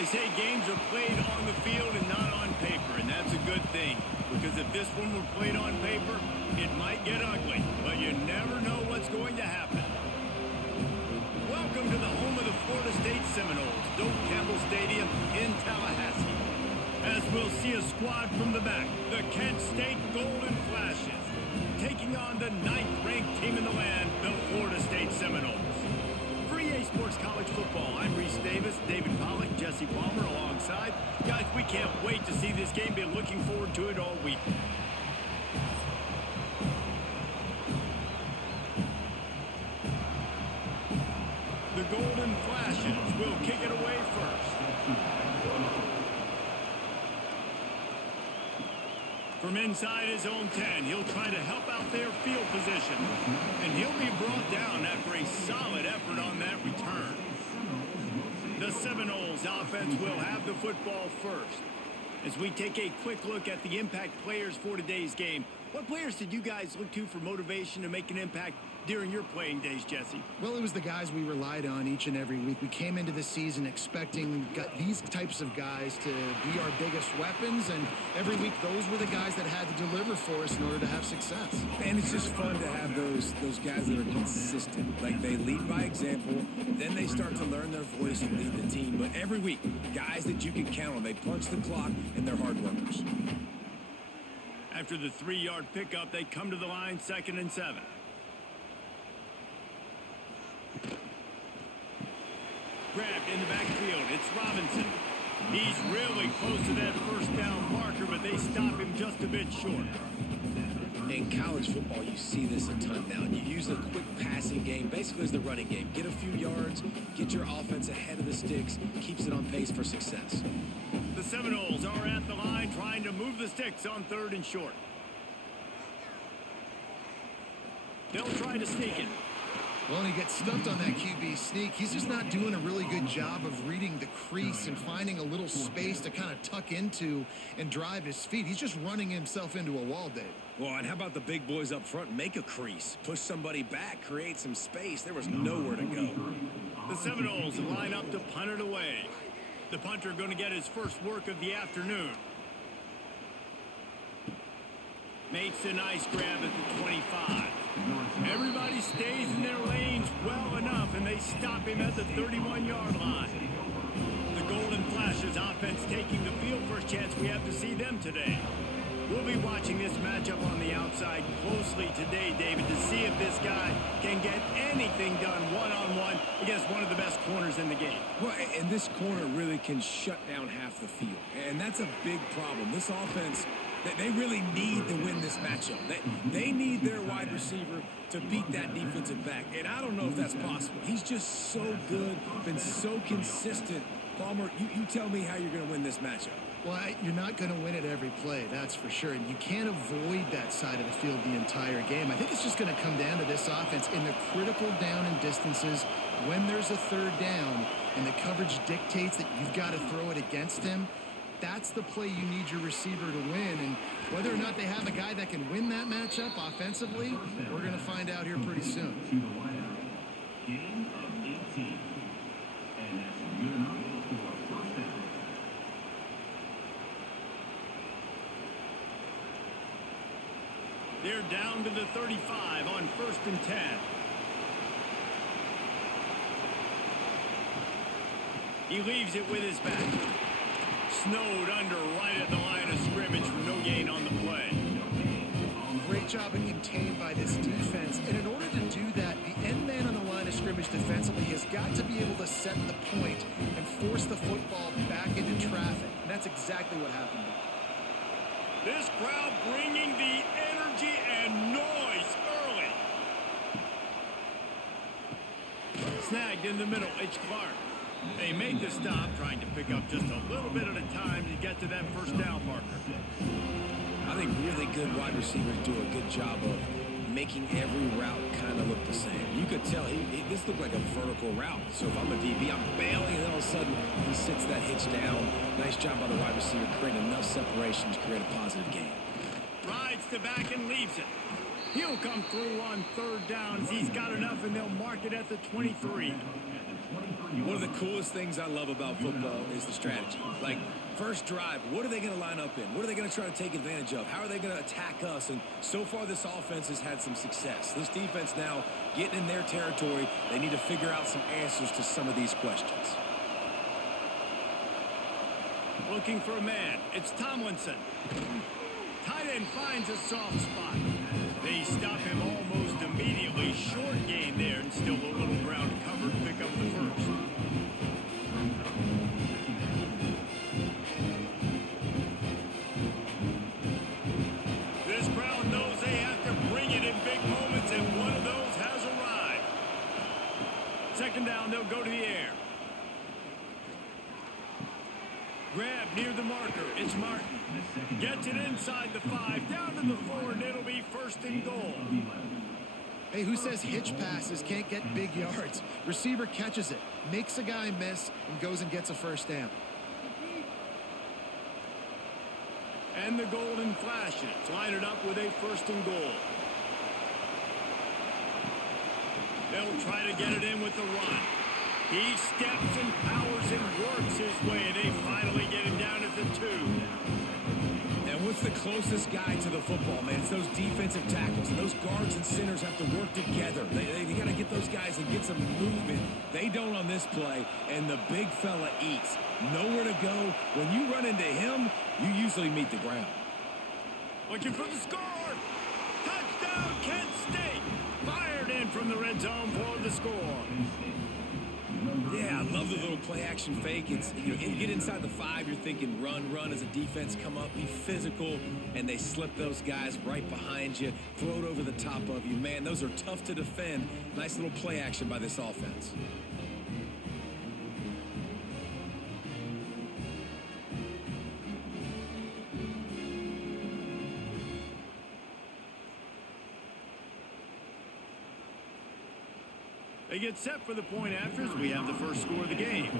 They say games are played on the field and not on paper, and that's a good thing. Because if this one were played on paper, it might get ugly, but you never know what's going to happen. Welcome to the home of the Florida State Seminoles, Doak Campbell Stadium in Tallahassee. As we'll see a squad from the back, the Kent State Golden Flashes, taking on the 9th-ranked team in the land, the Florida State Seminoles. For EA Sports College Football, I'm Reese Davis, David Pollack, Jesse Palmer alongside. Guys, we can't wait to see this game. Been looking forward to it all week. The Golden Flashes will kick it away first. From inside his own 10, he'll try to help out their field position. And he'll be brought down after a solid effort on that return. The Seminoles offense will have the football first. As we take a quick look at the impact players for today's game, what players did you guys look to for motivation to make an impact during your playing days, Jesse? Well, it was the guys we relied on each and every week. We came into the season expecting these types of guys to be our biggest weapons, and every week those were the guys that had to deliver for us in order to have success. And it's just fun to have those guys that are consistent. Like, they lead by example, then they start to learn their voice and lead the team. But every week, guys that you can count on, they punch the clock, and they're hard workers. After the 3-yard pickup, they come to the line, 2nd and 7. Grabbed in the backfield, it's Robinson. He's really close to that first down marker, but they stop him just a bit short. In college football, you see this a ton now. You use a quick passing game, basically as the running game. Get a few yards, get your offense ahead of the sticks, keeps it on pace for success. The Seminoles are at the line trying to move the sticks on 3rd and short. They'll try to sneak it. Well, and he gets stuffed on that QB sneak. He's just not doing a really good job of reading the crease and finding a little space to kind of tuck into and drive his feet. He's just running himself into a wall, Dave. Well, and how about the big boys up front? Make a crease, push somebody back, create some space. There was nowhere to go. The Seminoles line up to punt it away. The punter going to get his first work of the afternoon. Makes a nice grab at the 25. Everybody stays in their lanes well enough, and they stop him at the 31-yard line. The Golden Flashes offense taking the field. First chance we have to see them today. We'll be watching this matchup on the outside closely today, David, to see if this guy can get anything done one-on-one against one of the best corners in the game. Well, and this corner really can shut down half the field, and that's a big problem. This offense, they really need to win this matchup. They need their wide receiver to beat that defensive back, and I don't know if that's possible. He's just so good, been so consistent. Palmer, you tell me how you're going to win this matchup. Well, you're not going to win it every play, that's for sure. And you can't avoid that side of the field the entire game. I think it's just going to come down to this offense in the critical down and distances when there's a 3rd down and the coverage dictates that you've got to throw it against him. That's the play you need your receiver to win. And whether or not they have a guy that can win that matchup offensively, we're going to find out here pretty soon. Gain of 18. And that's good enough for a first down. They're down to the 35 on 1st and 10. He leaves it with his back. Snowed under right at the line of scrimmage for no gain on the play. Great job and contained by this defense. And in order to do that, the end man on the line of scrimmage defensively has got to be able to set the point and force the football back into traffic. And that's exactly what happened. This crowd bringing the energy and noise early. Snagged in the middle, H. Clark. They make the stop, trying to pick up just a little bit at a time to get to that first down marker. I think really good wide receivers do a good job of making every route kind of look the same. You could tell this looked like a vertical route. So if I'm a DB, I'm bailing, and all of a sudden he sits that hitch down. Nice job by the wide receiver, creating enough separation to create a positive gain. Rides to back and leaves it. He'll come through on 3rd down as he's got enough, and they'll mark it at the 23. One of the coolest things I love about football is the strategy. Like, first drive, what are they going to line up in? What are they going to try to take advantage of? How are they going to attack us? And so far, this offense has had some success. This defense now getting in their territory. They need to figure out some answers to some of these questions. Looking for a man. It's Tomlinson. Tight end finds a soft spot. They stop him almost immediately. Short gain there, and still a little ground covered to pick up the first. This crowd knows they have to bring it in big moments, and one of those has arrived. Second down, they'll go to the air. Grab near the marker. It's Martin. Gets it inside the 5, down to the 4, and it'll be first and goal. Hey, who says hitch passes can't get big yards? Receiver catches it, makes a guy miss, and goes and gets a first down. And the golden flashes line it up with a first and goal. They'll try to get it in with the run. He steps and powers and works his way. They finally get him down at the 2. And what's the closest guy to the football, man? It's those defensive tackles. And those guards and centers have to work together. They got to get those guys and get some movement. They don't on this play, and the big fella eats. Nowhere to go. When you run into him, you usually meet the ground. Looking for the score. Touchdown, Kent State. Fired in from the red zone for the score. Yeah, I love the little play-action fake. It's, you get inside the 5, you're thinking run as a defense, come up, be physical, and they slip those guys right behind you, throw it over the top of you. Man, those are tough to defend. Nice little play-action by this offense. They get set for the point after as we have the first score of the game.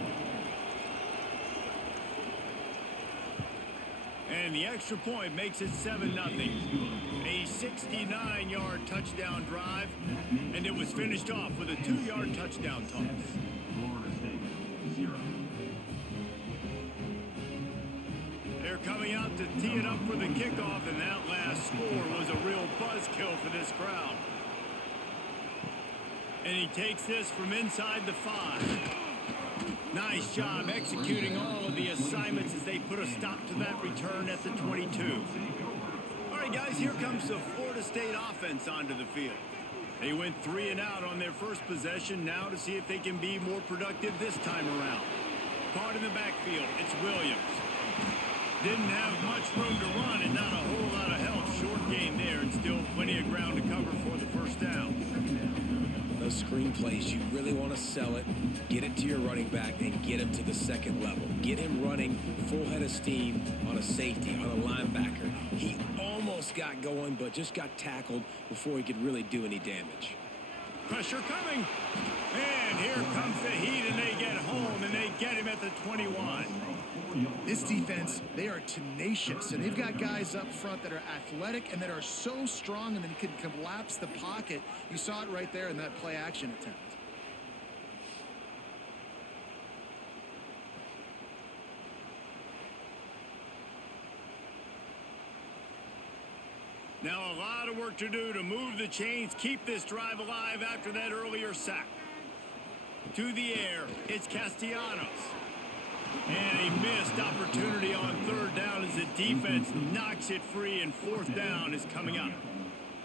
And the extra point makes it 7-0. A 69-yard touchdown drive, and it was finished off with a 2-yard touchdown toss. Florida State 0. They're coming out to tee it up for the kickoff, and that last score was a real buzzkill for this crowd. And he takes this from inside the 5. Nice job executing all of the assignments as they put a stop to that return at the 22. All right, guys, here comes the Florida State offense onto the field. They went 3 and out on their first possession, now to see if they can be more productive this time around. Caught in the backfield, it's Williams. Didn't have much room to run and not a whole lot of help. Short gain there and still plenty of ground to cover for the first down. Those screen plays, you really want to sell it, get it to your running back, and get him to the second level. Get him running full head of steam on a safety, on a linebacker. He almost got going, but just got tackled before he could really do any damage. Pressure coming. And here comes the heat, and they get home, and they get him at the 21. This defense, they are tenacious, and they've got guys up front that are athletic and that are so strong and then can collapse the pocket. You saw it right there in that play-action attempt. Now a lot of work to do to move the chains, keep this drive alive after that earlier sack. To the air, it's Castellanos. And a missed opportunity on third down as the defense knocks it free, and fourth down is coming up.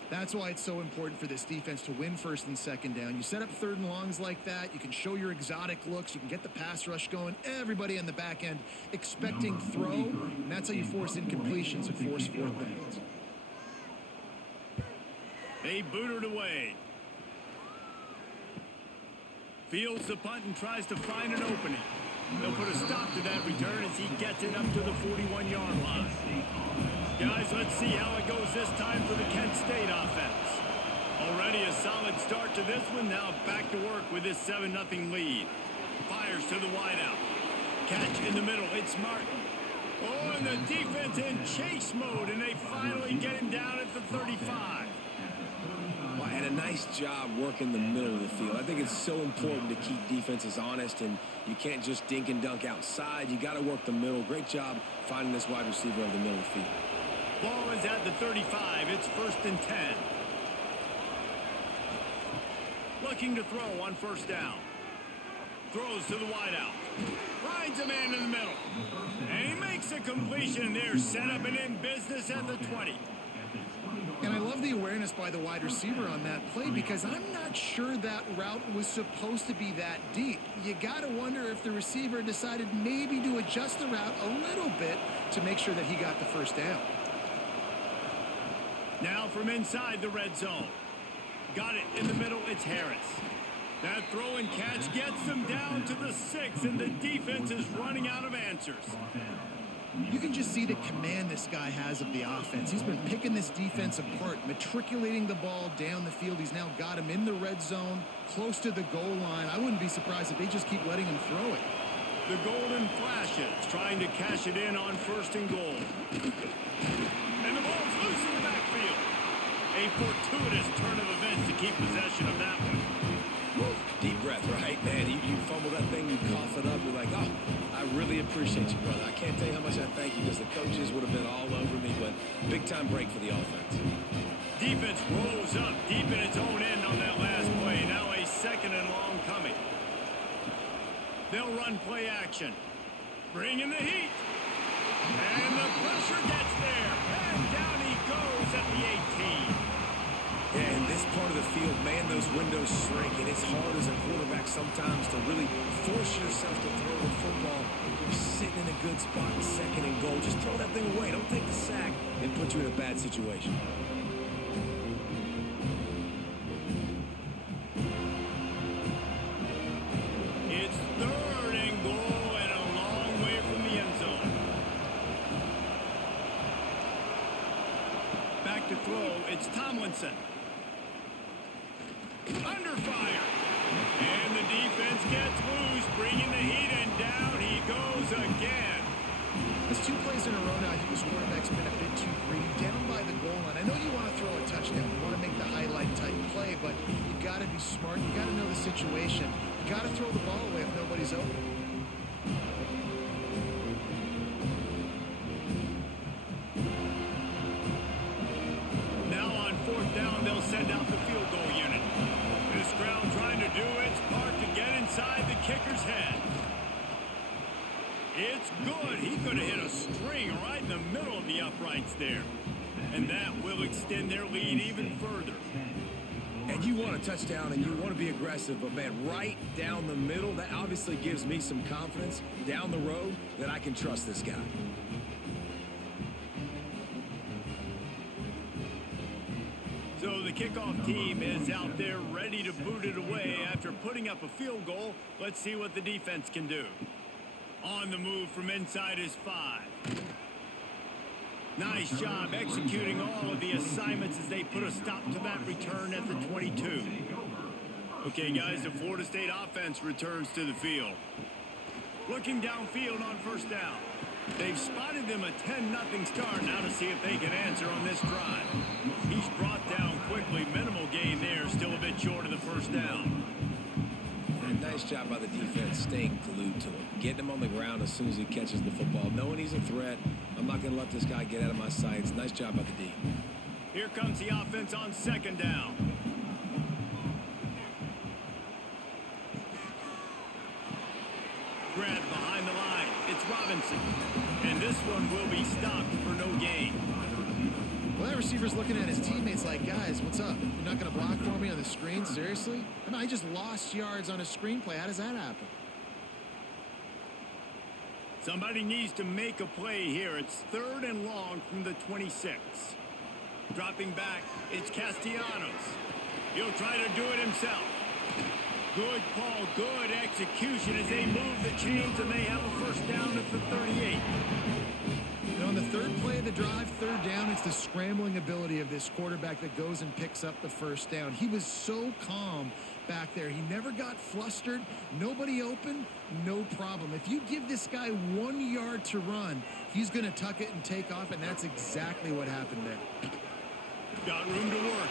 That's why it's so important for this defense to win first and second down. You set up third and longs like that, you can show your exotic looks, you can get the pass rush going, everybody on the back end expecting throw, and that's how you force incompletions and force fourth downs. They boot it away. Fields the punt and tries to find an opening. They'll put a stop to that return as he gets it up to the 41-yard line. Guys, let's see how it goes this time for the Kent State offense. Already a solid start to this one. Now back to work with this 7-0 lead. Fires to the wideout. Catch in the middle. It's Martin. Oh, and the defense in chase mode, and they finally get him down at the 35. And and a nice job working the middle of the field. I think it's so important to keep defenses honest, and you can't just dink and dunk outside. You got to work the middle. Great job finding this wide receiver over the middle of the field. Ball is at the 35. It's 1st and 10. Looking to throw on 1st down. Throws to the wideout. Finds a man in the middle. And he makes a completion there. Set up and in business at the 20. And I love the awareness by the wide receiver on that play because I'm not sure that route was supposed to be that deep. You got to wonder if the receiver decided maybe to adjust the route a little bit to make sure that he got the 1st down. Now from inside the red zone. Got it in the middle. It's Harris. That throw and catch gets them down to the 6, and the defense is running out of answers. You can just see the command this guy has of the offense. He's been picking this defense apart, matriculating the ball down the field. He's now got him in the red zone, close to the goal line. I wouldn't be surprised if they just keep letting him throw it. The golden flashes, trying to cash it in on 1st and goal. And the ball's loose in the backfield. A fortuitous turn of events to keep possession of that one. Deep breath, right, man? You fumble that thing, you cough it up, you're like, oh, I really appreciate you, brother. I can't tell you how much I thank you because the coaches would have been all over me, but big-time break for the offense. Defense rolls up deep in its own end on that last play. Now a 2nd and long coming. They'll run play action. Bring in the heat. And the pressure gets there. And down he goes at the 18. Yeah, in this part of the field, man, those windows shrink, and it's hard as a quarterback sometimes to really force yourself to throw the football. You're sitting in a good spot, 2nd and goal. Just throw that thing away. Don't take the sack and put you in a bad situation. It's 3rd and goal and a long way from the end zone. Back to throw, it's Tomlinson. Under fire. And the defense gets loose, bringing the heat, and down he goes again. There's 2 plays in a row now. I think this quarterback's been a bit too greedy. Down by the goal line. I know you want to throw a touchdown. You want to make the highlight-type play, but you've got to be smart. You've got to know the situation. You've got to throw the ball away if nobody's open. Now on 4th down, they'll send out the field goal unit. This crowd trying to do its part to get inside the kicker's head. It's good. He could have hit a string right in the middle of the uprights there. And that will extend their lead even further. And you want a touchdown and you want to be aggressive, but man, right down the middle, that obviously gives me some confidence down the road that I can trust this guy. So the kickoff team is out there ready to boot it away after putting up a field goal. Let's see what the defense can do. On the move from inside is 5. Nice job executing all of the assignments as they put a stop to that return at the 22. Okay, guys, the Florida State offense returns to the field. Looking downfield on 1st down. They've spotted them a 10-0 start now to see if they can answer on this drive. He's brought down quickly. Minimal gain there, still a bit short of the 1st down. And nice job by the defense staying glued to him. Getting him on the ground as soon as he catches the football. Knowing he's a threat, I'm not going to let this guy get out of my sights. Nice job by the D. Here comes the offense on 2nd down. Grabbed behind the line. It's Robinson. And this one will be stopped for no gain. Well, that receiver's looking at his teammates like, guys, what's up? You're not going to block for me on the screen? Seriously? I mean, I just lost yards on a screenplay. How does that happen? Somebody needs to make a play here. It's 3rd and long from the 26. Dropping back, it's Castellanos. He'll try to do it himself. Good call, good execution as they move the chains, and they have a 1st down at the 38. Now, on the 3rd play of the drive, 3rd down, it's the scrambling ability of this quarterback that goes and picks up the 1st down. He was so calm back there. He never got flustered. Nobody open, no problem. If you give this guy 1 yard to run, he's going to tuck it and take off, and that's exactly what happened there. Got room to work.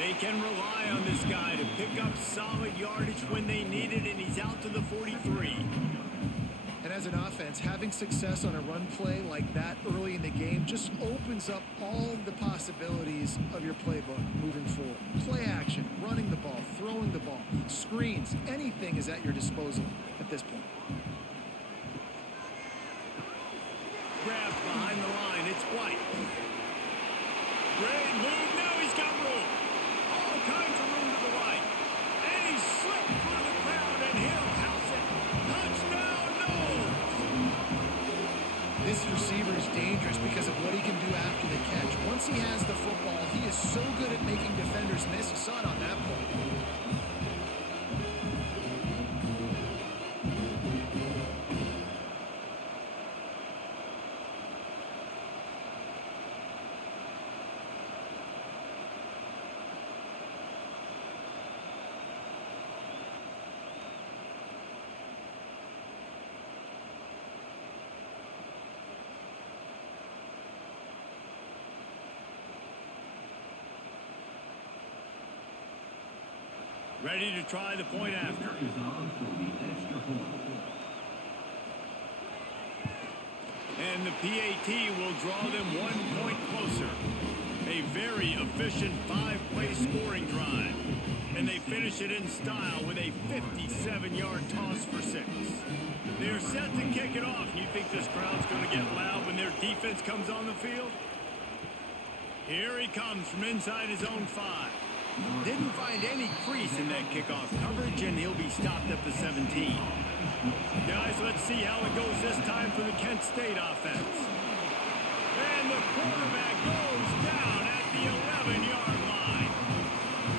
They can rely on this guy to pick up solid yardage when they need it, and he's out to the 43. And as an offense, having success on a run play like that early in the game just opens up all the possibilities of your playbook moving forward. Play action, running the ball, throwing the ball, screens, anything is at your disposal at this point. Grabbed behind the line, it's White. Great move, now he's got room. All kinds of room to the right. And he slipped through the crowd, and he'll house it. Touchdown, no! This receiver is dangerous because of what he can do after the catch. Once he has the football, he is so good at making defenders miss. You saw it on that play. Ready to try the point after. Is on for the extra point. And the PAT will draw them 1 point closer. A very efficient 5-play scoring drive. And they finish it in style with a 57-yard toss for 6. They're set to kick it off. You think this crowd's going to get loud when their defense comes on the field? Here he comes from inside his own 5. Didn't find any crease in that kickoff coverage, and he'll be stopped at the 17. Guys, let's see how it goes this time for the Kent State offense. And the quarterback goes down at the 11-yard line.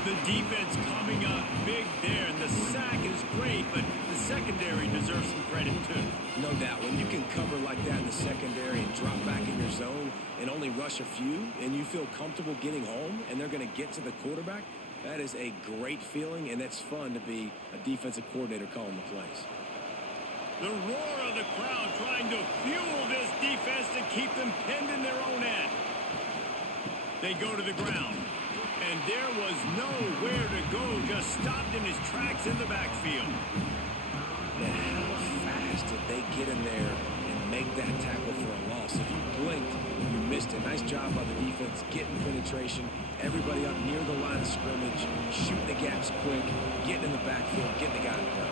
The defense coming up big there, and the sack is great, but the secondary deserves some credit too. No doubt. When you can cover like that in the secondary and drop back in your zone and only rush a few, and you feel comfortable getting home, and they're going to get to the quarterback, that is a great feeling, and it's fun to be a defensive coordinator calling the plays. The roar of the crowd trying to fuel this defense to keep them pinned in their own end. They go to the ground, and there was nowhere to go, just stopped in his tracks in the backfield. Man, how fast did they get in there and make that tackle for a loss? If you blinked, you missed it. Nice job by the defense, getting penetration, everybody up near the line of scrimmage, shooting the gaps quick, getting in the backfield, getting the guy in the play.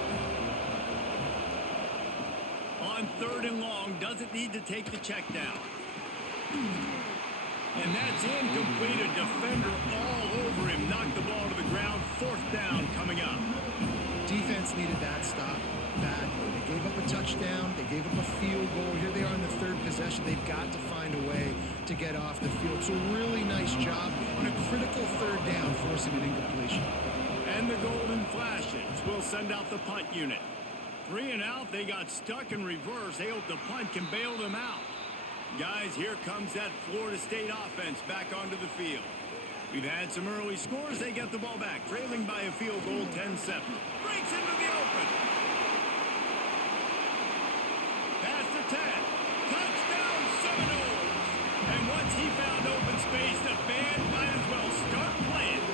On 3rd and long, doesn't need to take the check down. And that's incomplete. A defender all over him. Knocked the ball to the ground. 4th down coming up. Defense needed that stop badly. They gave up a touchdown. They gave up a field goal. Here they are in the 3rd possession. They've got to find a way to get off the field. So really nice job on a critical 3rd down, forcing an incompletion. And the golden flashes will send out the punt unit. 3 and out. They got stuck in reverse. They hope the punt can bail them out. Guys, here comes that Florida State offense back onto the field. We've had some early scores. They get the ball back, trailing by a field goal, 10-7. Breaks into the open. Pass to 10. Touchdown, Seminoles. And once he found open space, the band might as well start playing.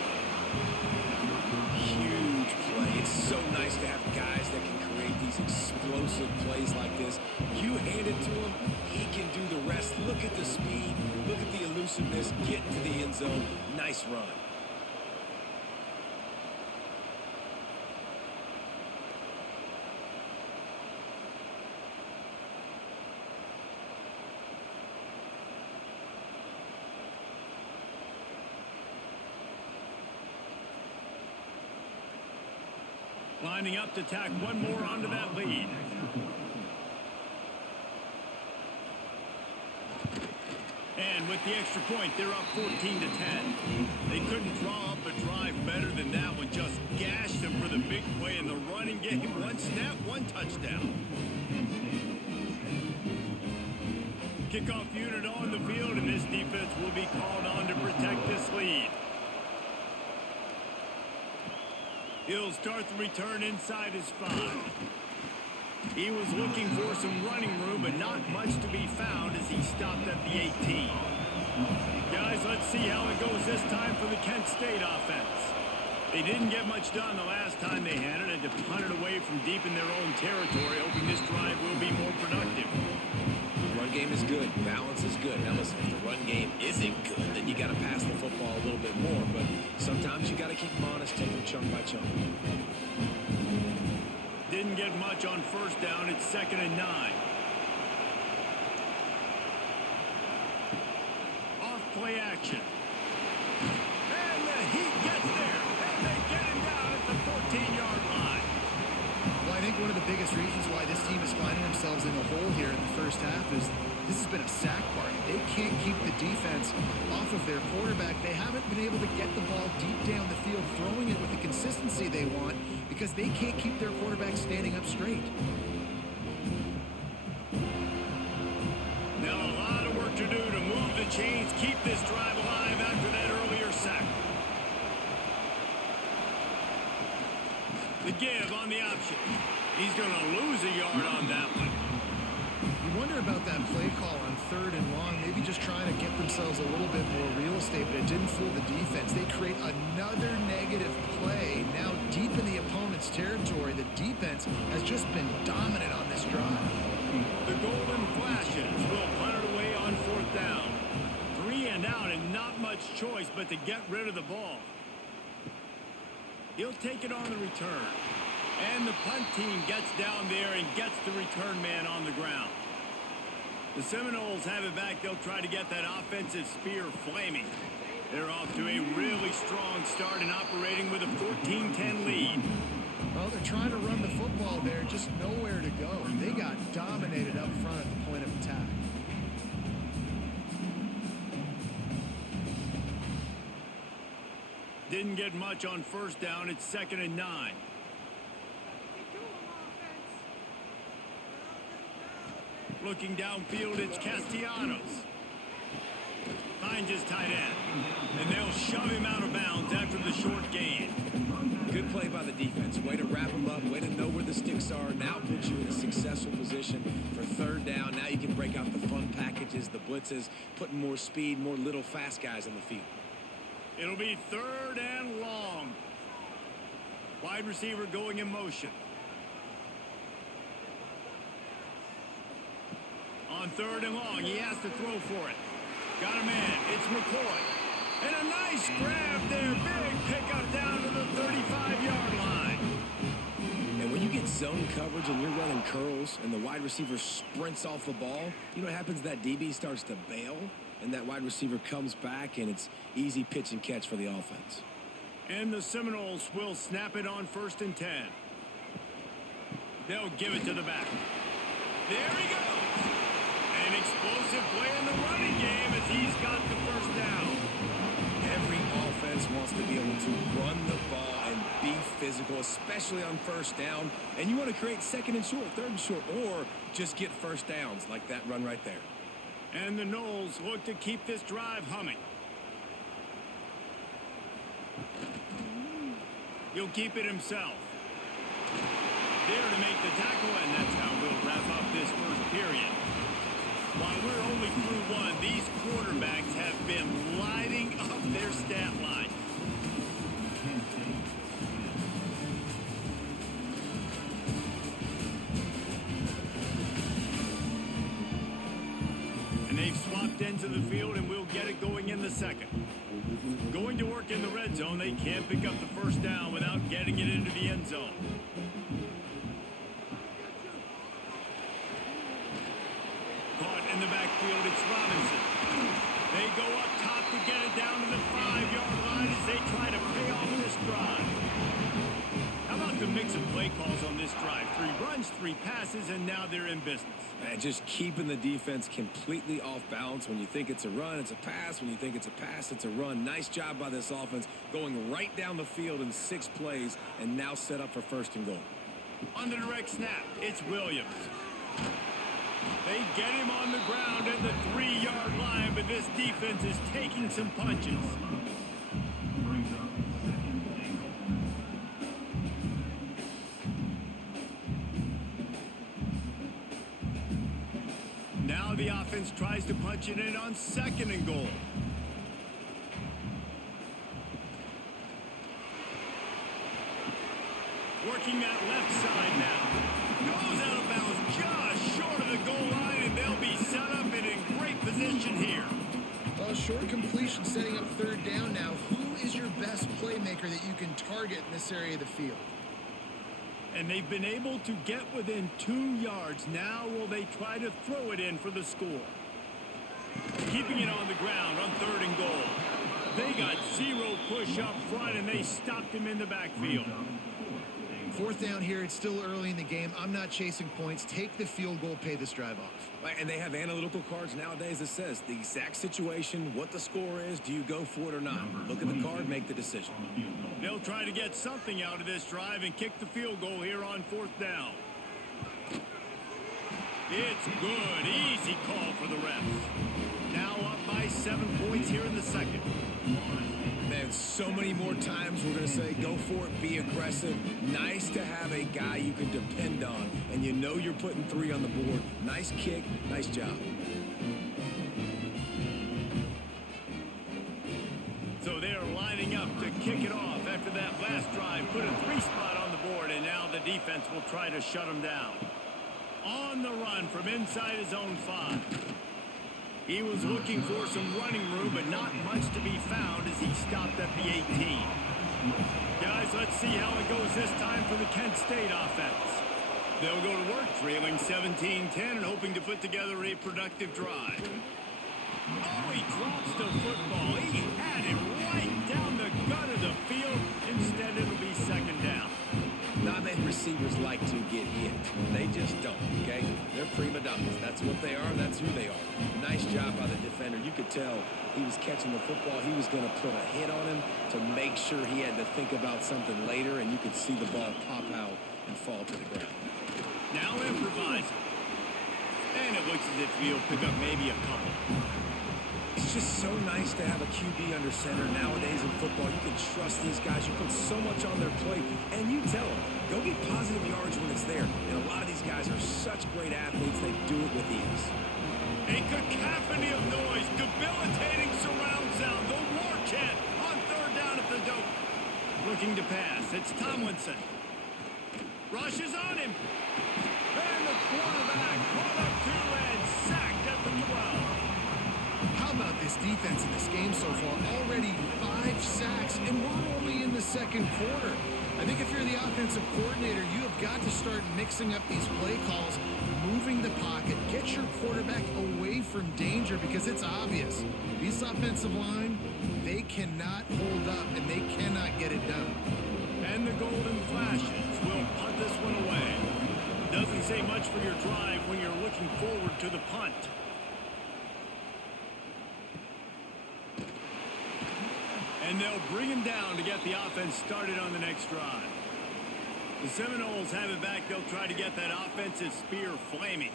Huge play. It's so nice to have guys that can create these explosive plays like this. You hand it to him, he can do the rest. Look at the speed, look at the elusiveness, get to the end zone. Nice run. Lining up to tack one more onto that lead. And with the extra point, they're up 14-10. They couldn't draw up a drive better than that one. Just gashed them for the big play in the running game. 1 snap, 1 touchdown. Kickoff unit on the field, and this defense will be called on to protect this lead. He'll start the return inside his 5. He was looking for some running room, but not much to be found as he stopped at the 18. Guys, let's see how it goes this time for the Kent State offense. They didn't get much done the last time they had it, and to punt it away from deep in their own territory, hoping this drive will be more productive. The run game is good. Balance is good. Now listen, if the run game isn't good, then you got to pass the football a little bit more. But sometimes you got to keep them honest, take them chunk by chunk. Didn't get much on first down. It's 2nd and 9. Off play action. And the Heat gets there. And they get him down at the 14-yard line. Well, I think one of the biggest reasons why this team is finding themselves in a hole here in the first half is this has been a sack party. They can't keep the defense off of their quarterback. They haven't been able to get the ball deep down the field, throwing it with the consistency they want because they can't keep their quarterback standing up straight. Now a lot of work to do to move the chains, keep this drive alive after that earlier sack. The give on the option. He's going to lose a yard on that one. You wonder about that play call on 3rd and long, maybe just trying to get themselves a little bit more real estate, but it didn't fool the defense. They create another negative play now deep in the opponent's territory. The defense has just been dominant on this drive. The Golden Flashes will punt it away on 4th down. 3 and out and not much choice but to get rid of the ball. He'll take it on the return. And the punt team gets down there and gets the return man on the ground. The Seminoles have it back. They'll try to get that offensive spear flaming. They're off to a really strong start and operating with a 14-10 lead. Well, they're trying to run the football there, just nowhere to go. They got dominated up front at the point of attack. Didn't get much on first down. It's 2nd and 9. Looking downfield, it's Castellanos. Finds his tight end. And they'll shove him out of bounds after the short gain. Good play by the defense. Way to wrap them up. Way to know where the sticks are. Now puts you in a successful position for 3rd down. Now you can break out the fun packages, the blitzes, putting more speed, more little fast guys on the field. It'll be 3rd and long. Wide receiver going in motion. On 3rd and long, he has to throw for it. Got a man. It's McCoy. And a nice grab there. Big pickup down to the 35-yard line. And when you get zone coverage and you're running curls and the wide receiver sprints off the ball, you know what happens? That DB starts to bail, and that wide receiver comes back, and it's easy pitch and catch for the offense. And the Seminoles will snap it on 1st and 10. They'll give it to the back. There he goes. An explosive play in the running game as he's got the 1st down. Every offense wants to be able to run the ball and be physical, especially on 1st down. And you want to create 2nd and short, 3rd and short, or just get 1st downs like that run right there. And the Noles look to keep this drive humming. He'll keep it himself. There to make the tackle, and that's how we'll wrap up this 1st period. While we're only through 1, these quarterbacks have been lighting up their stat line. And they've swapped ends of the field, and we'll get it going in the 2nd. Going to work in the red zone, they can't pick up the 1st down without getting it into the end zone. Caught in the backfield, it's Robinson. They go up top to get it down to the 5-yard line as they try to pay off this drive. How about the mix of play calls on this drive? 3 runs, 3 passes, and now they're in business. And just keeping the defense completely off balance. When you think it's a run, it's a pass. When you think it's a pass, it's a run. Nice job by this offense going right down the field in 6 plays and now set up for 1st and goal. On the direct snap, it's Williams. They get him on the ground at the 3-yard line, but this defense is taking some punches. Brings up 2nd and goal. Now the offense tries to punch it in on 2nd and goal. Working that left side now. Goes out of bounds just short of the goal line, and they'll be set up and in great position here. Well, short completion setting up third down now. Who is your best playmaker that you can target in this area of the field? And they've been able to get within 2 yards. Now will they try to throw it in for the score? Keeping it on the ground on 3rd and goal. They got 0 push up front, and they stopped him in the backfield. 4th down here. It's still early in the game. I'm not chasing points. Take the field goal, pay this drive off. And they have analytical cards nowadays that says the exact situation, what the score is, do you go for it or not? Look at the card, make the decision. They'll try to get something out of this drive and kick the field goal here on 4th down. It's good. Easy call for the refs. Now up by 7 points here in the second. Man, so many more times we're going to say go for it, be aggressive. Nice to have a guy you can depend on, and you know you're putting 3 on the board. Nice kick, nice job. So they're lining up to kick it off after that last drive. Put a 3 spot on the board, and now the defense will try to shut them down. On the run from inside his own 5. He was looking for some running room, but not much to be found as he stopped at the 18. Guys, let's see how it goes this time for the Kent State offense. They'll go to work trailing 17-10 and hoping to put together a productive drive. Oh, he drops the football. He had it right down the gut of the field. Instead, it'll be 2nd down. Not many receivers like to get hit. They just don't, okay? They're prima donnas. That's what they are. That's who they are. Nice job by the defender. You could tell he was catching the football. He was going to put a hit on him to make sure he had to think about something later, and you could see the ball pop out and fall to the ground. Now improvising. And it looks as if he'll pick up maybe a couple. It's just so nice to have a QB under center nowadays in football. You can trust these guys. You put so much on their plate, and you tell them, go get positive yards when it's there. And a lot of these guys are such great athletes, they do it with ease. A cacophony of noise, debilitating surround sound, the war chant on 3rd down at the dope. Looking to pass, it's Tomlinson. Rushes on him. And the quarterback caught up 2 and sacked at the 12. How about this defense in this game so far? Already 5 sacks, and we're only in the 2nd quarter. I think if you're the offensive coordinator, you have got to start mixing up these play calls, moving the pocket, get your quarterback away from danger, because it's obvious. This offensive line, they cannot hold up, and they cannot get it done. And the Golden Flashes will punt this one away. Doesn't say much for your drive when you're looking forward to the punt. And they'll bring him down to get the offense started on the next drive. The Seminoles have it back. They'll try to get that offensive spear flaming.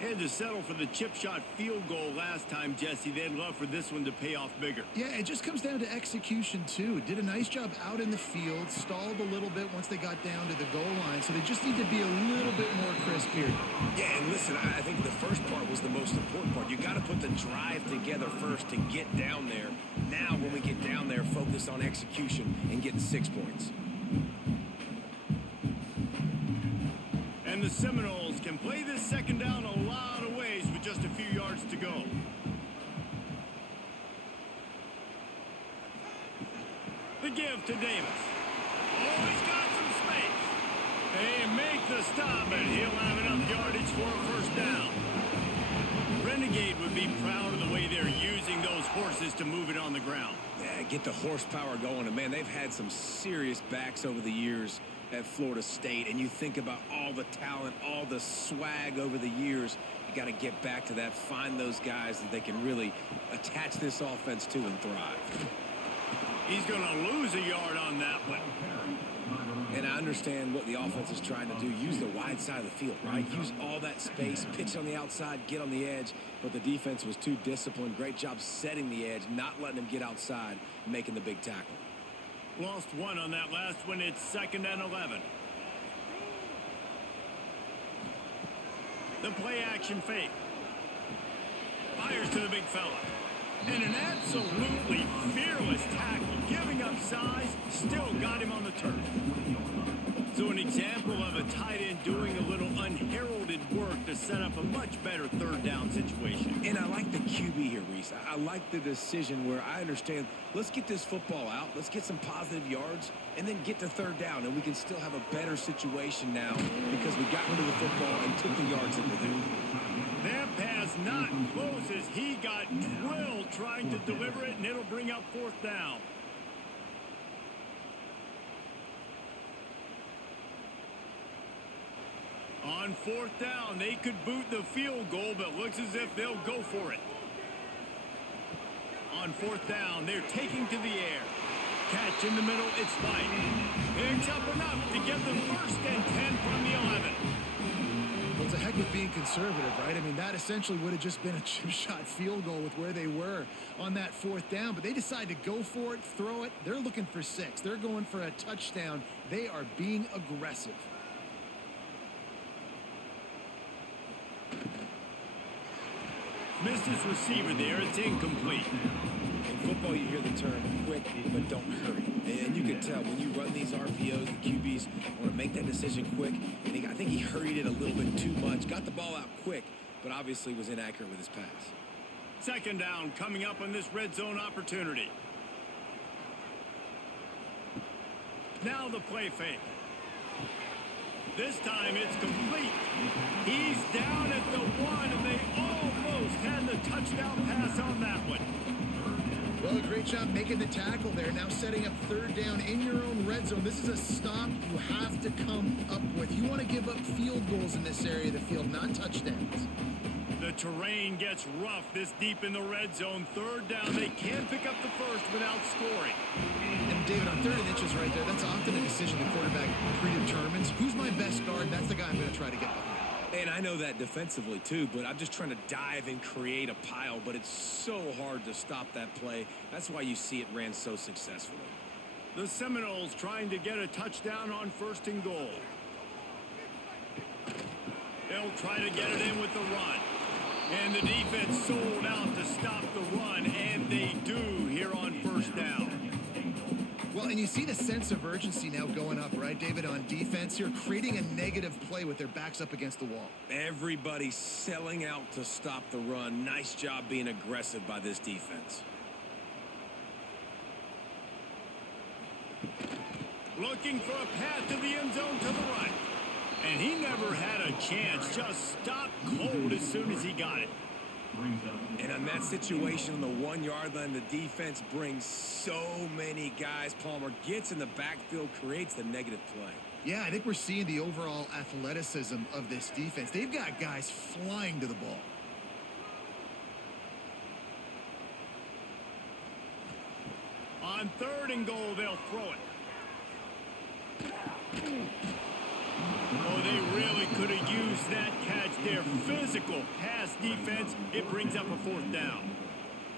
Had to settle for the chip shot field goal last time, Jesse. They'd love for this one to pay off bigger. Yeah, it just comes down to execution, too. Did a nice job out in the field, stalled a little bit once they got down to the goal line, so they just need to be a little bit more crisp here. Yeah, and listen, I think the first part was the most important part. You got to put the drive together first to get down there. Now, when we get down there, focus on execution and getting 6 points. And the Seminoles can play this 2nd down a lot of ways with just a few yards to go. The give to Davis. Oh, he's got some space. They make the stop, and he'll have enough yardage for a 1st down. Renegade would be proud of the way they're using those horses to move it on the ground. Yeah, get the horsepower going. And, man, they've had some serious backs over the years at Florida State, and you think about all the talent, all the swag over the years. You got to get back to that, find those guys that they can really attach this offense to and thrive. He's going to lose a yard on that one. And I understand what the offense is trying to do. Use the wide side of the field, right? Use all that space, pitch on the outside, get on the edge. But the defense was too disciplined. Great job setting the edge, not letting him get outside, making the big tackle. Lost 1 on that last one. It's 2nd and 11. The play action fake. Fires to the big fella. And an absolutely fearless tackle. Giving up size, still got him on the turf. So when he doing a little unheralded work to set up a much better third down situation. And I like the QB here, Reese. I like the decision where I understand, let's get this football out, let's get some positive yards, and then get to third down, and we can still have a better situation now because we got rid of the football and took the yards that were there. That pass not close as he got drilled trying to deliver it, and it'll bring up fourth down. On fourth down, they could boot the field goal, but looks as if they'll go for it. On fourth down, they're taking to the air. Catch in the middle, it's White. Picks up enough to get them first and 10 from the 11. Well, it's a heck of being conservative, right? I mean, that essentially would have just been a chip shot field goal with where they were on that fourth down, but they decide to go for it, throw it. They're looking for 6. They're going for a touchdown. They are being aggressive. Missed his receiver there. It's incomplete. In football, you hear the term quick, but don't hurry. And you can tell when you run these RPOs, the QBs want to make that decision quick. And I think he hurried it a little bit too much. Got the ball out quick, but obviously was inaccurate with his pass. Second down coming up on this red zone opportunity. Now the play fake. This time it's complete. He's down at the 1, and they almost had the touchdown pass on that one. Well, a great job making the tackle there. Now setting up third down in your own red zone. This is a stop you have to come up with. You want to give up field goals in this area of the field, not touchdowns. The terrain gets rough this deep in the red zone. Third down, they can't pick up the first without scoring. And David, on 3rd and inches right there, that's often a decision the quarterback predetermines. Who's my best guard? That's the guy I'm going to try to get behind. And I know that defensively too, but I'm just trying to dive and create a pile, but it's so hard to stop that play. That's why you see it ran so successfully. The Seminoles trying to get a touchdown on 1st and goal. They'll try to get it in with the run. And the defense sold out to stop the run, and they do here on 1st down. Well, and you see the sense of urgency now going up, right, David, on defense here, creating a negative play with their backs up against the wall. Everybody's selling out to stop the run. Nice job being aggressive by this defense. Looking for a path to the end zone to the right. And he never had a chance, just stopped cold as soon as he got it. And on that situation on the 1-yard line, the defense brings so many guys. Palmer gets in the backfield, creates the negative play. Yeah, I think we're seeing the overall athleticism of this defense. They've got guys flying to the ball. On 3rd and goal, they'll throw it. Oh, they really could have used that catch there. Physical pass defense. It brings up a 4th down.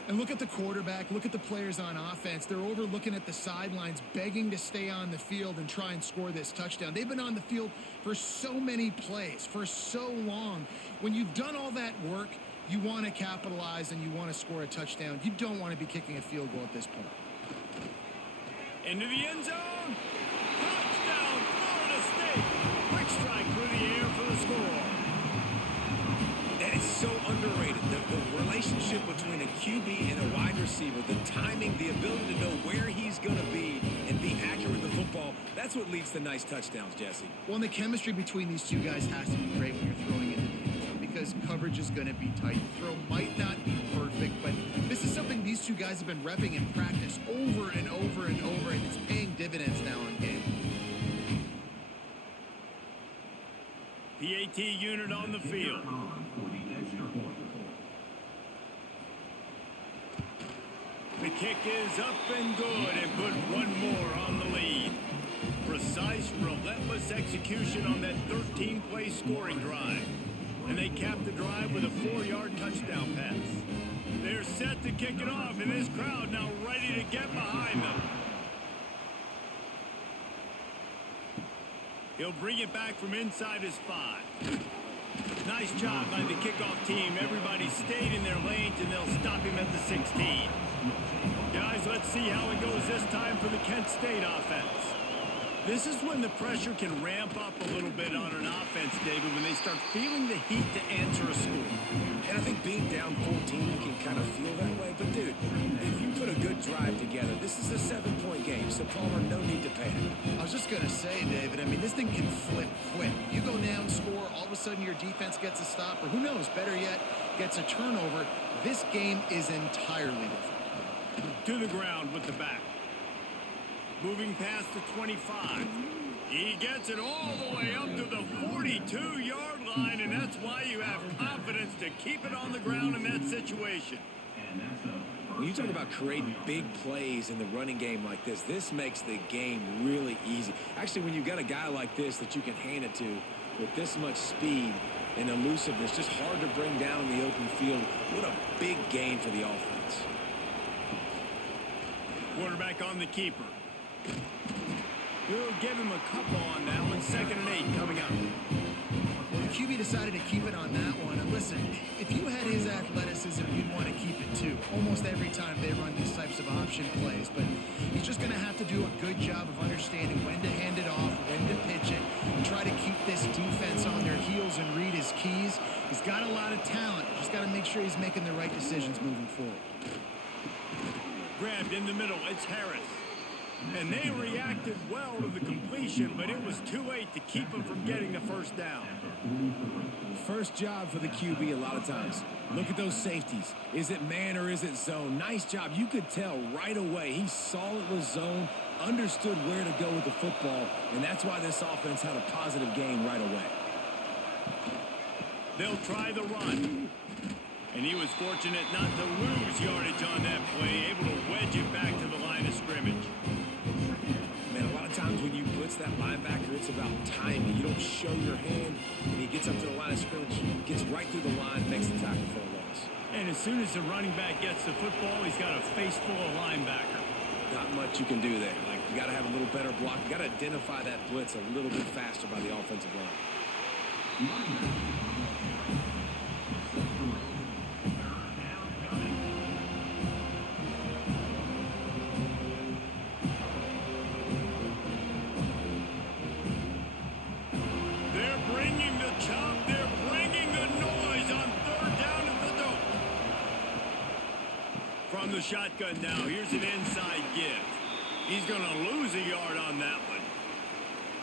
And look at the quarterback. Look at the players on offense. They're over looking at the sidelines, begging to stay on the field and try and score this touchdown. They've been on the field for so many plays, for so long. When you've done all that work, you want to capitalize and you want to score a touchdown. You don't want to be kicking a field goal at this point. Into the end zone. Touchdown, Florida State. Quick strike through the air for the score. And it's so underrated. The relationship between a QB and a wide receiver, the timing, the ability to know where he's going to be and be accurate with the football, that's what leads to nice touchdowns, Jesse. Well, and the chemistry between these two guys has to be great when you're throwing into the end zone because coverage is going to be tight. The throw might not be perfect, but this is something these two guys have been repping in practice over and over and over, and it's paying dividends now on game. PAT unit on the field. The kick is up and good and put one more on the lead. Precise, relentless execution on that 13-play scoring drive. And they cap the drive with a 4-yard touchdown pass. They're set to kick it off, and this crowd now ready to get behind them. He'll bring it back from inside his 5. Nice job by the kickoff team. Everybody stayed in their lanes, and they'll stop him at the 16. Guys, let's see how it goes this time for the Kent State offense. This is when the pressure can ramp up a little bit on an offense, David, when they start feeling the heat to answer a score. And I think being down 14, you can kind of feel that way. But, dude, if you put a good drive together, this is a 7-point game, so Palmer, no need to panic. I was just going to say, David, I mean, this thing can flip quick. You go down, score, all of a sudden your defense gets a stop, or who knows, better yet, gets a turnover. This game is entirely different. To the ground with the back. Moving past the 25. He gets it all the way up to the 42-yard line, and that's why you have confidence to keep it on the ground in that situation. When you talk about creating big plays in the running game like this, this makes the game really easy. Actually, when you've got a guy like this that you can hand it to with this much speed and elusiveness, just hard to bring down in the open field, what a big gain for the offense. Quarterback on the keeper. We'll give him a couple on that one. 2nd and 8 coming up. Well, the QB decided to keep it on that one. And listen, if you had his athleticism, you'd want to keep it too. Almost every time they run these types of option plays. But he's just going to have to do a good job of understanding when to hand it off, when to pitch it, and try to keep this defense on their heels and read his keys. He's got a lot of talent. Just got to make sure he's making the right decisions moving forward. Grabbed in the middle. It's Harris. And they reacted well to the completion, but it was too late to keep him from getting the first down. First job for the QB a lot of times. Look at those safeties. Is it man or is it zone? Nice job. You could tell right away. He saw it was zone, understood where to go with the football, and that's why this offense had a positive gain right away. They'll try the run. And he was fortunate not to lose yardage on that play, able to wedge it back to the line of scrimmage. Man, a lot of times when you blitz that linebacker, it's about timing. You don't show your hand, and he gets up to the line of scrimmage, gets right through the line, makes the tackle for a loss. And as soon as the running back gets the football, he's got a face full of linebacker. Not much you can do there. Like, you got to have a little better block. You got to identify that blitz a little bit faster by the offensive line. From the shotgun now, here's an inside give. He's going to lose a yard on that one.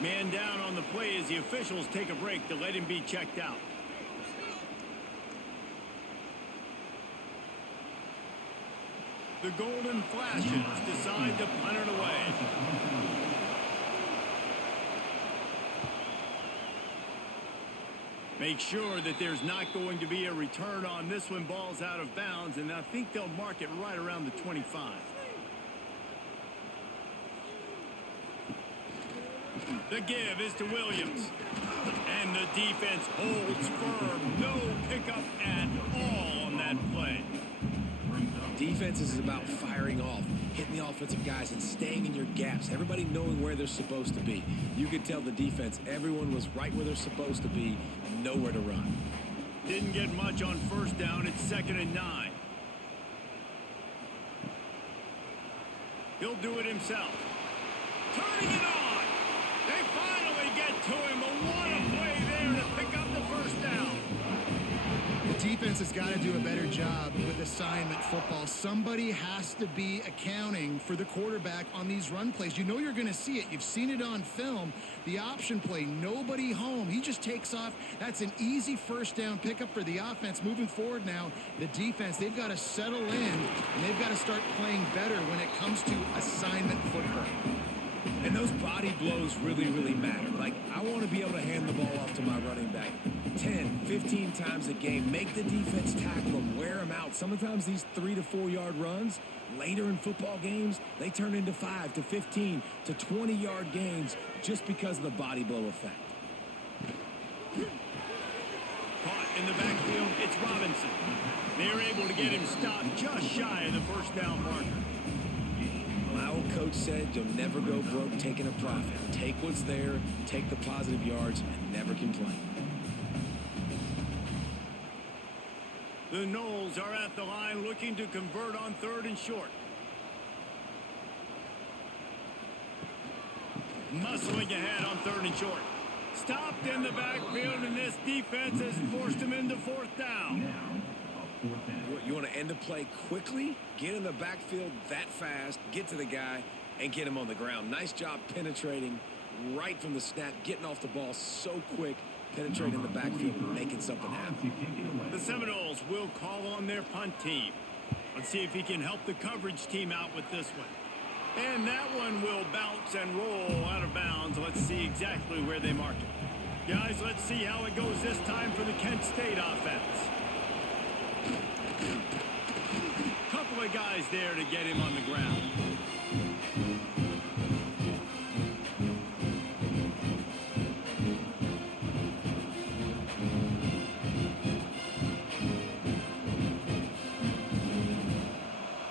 Man down on the play as the officials take a break to let him be checked out. The Golden Flashes decide to punt it away. Make sure that there's not going to be a return on this one. Ball's out of bounds, and I think they'll mark it right around the 25. The give is to Williams. And the defense holds firm. No pickup at all on that play. Defense is about firing off, hitting the offensive guys and staying in your gaps. Everybody knowing where they're supposed to be. You could tell the defense, everyone was right where they're supposed to be, nowhere to run. Didn't get much on first down. It's 2nd and 9. He'll do it himself. Turning it on. They finally get to him. But what a play there to pick up the first down. The defense has got to do a better job with assignment football. Somebody has to be accounting for the quarterback on these run plays. You know you're going to see it. You've seen it on film. The option play, nobody home. He just takes off. That's an easy first down pickup for the offense. Moving forward now, the defense, they've got to settle in, and they've got to start playing better when it comes to assignment football. And those body blows really, really matter. Like, I want to be able to hand the ball off to my running back 10, 15 times a game. Make the defense tackle them, wear them out. Sometimes these 3 to 4 yard runs, later in football games, they turn into 5 to 15 to 20 yard gains just because of the body blow effect. Caught in the backfield, it's Robinson. They're able to get him stopped just shy of the first down marker. My old coach said you'll never go broke taking a profit. Take what's there, take the positive yards, and never complain. The Noles are at the line looking to convert on 3rd and short. Muscling ahead on 3rd and short. Stopped in the backfield, and this defense has forced him into 4th down. You want to end the play quickly, get in the backfield that fast, get to the guy, and get him on the ground. Nice job penetrating right from the snap, getting off the ball so quick, penetrating the backfield and making something happen. The Seminoles will call on their punt team. Let's see if he can help the coverage team out with this one. And that one will bounce and roll out of bounds. Let's see exactly where they mark it. Guys, let's see how it goes this time for the Kent State offense. Couple of guys there to get him on the ground.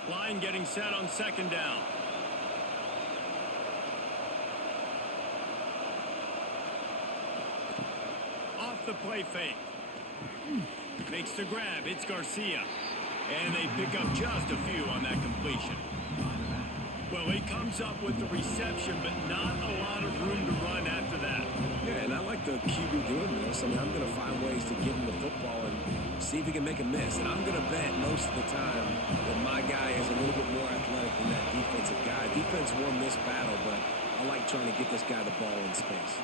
Line getting set on 2nd down. Off the play fake. Makes the grab. It's Garcia. And they pick up just a few on that completion. Well, he comes up with the reception, but not a lot of room to run after that. Yeah, and I like the QB doing this. I mean, I'm going to find ways to give him the football and see if he can make a miss. And I'm going to bet most of the time that my guy is a little bit more athletic than that defensive guy. Defense won this battle, but I like trying to get this guy the ball in space.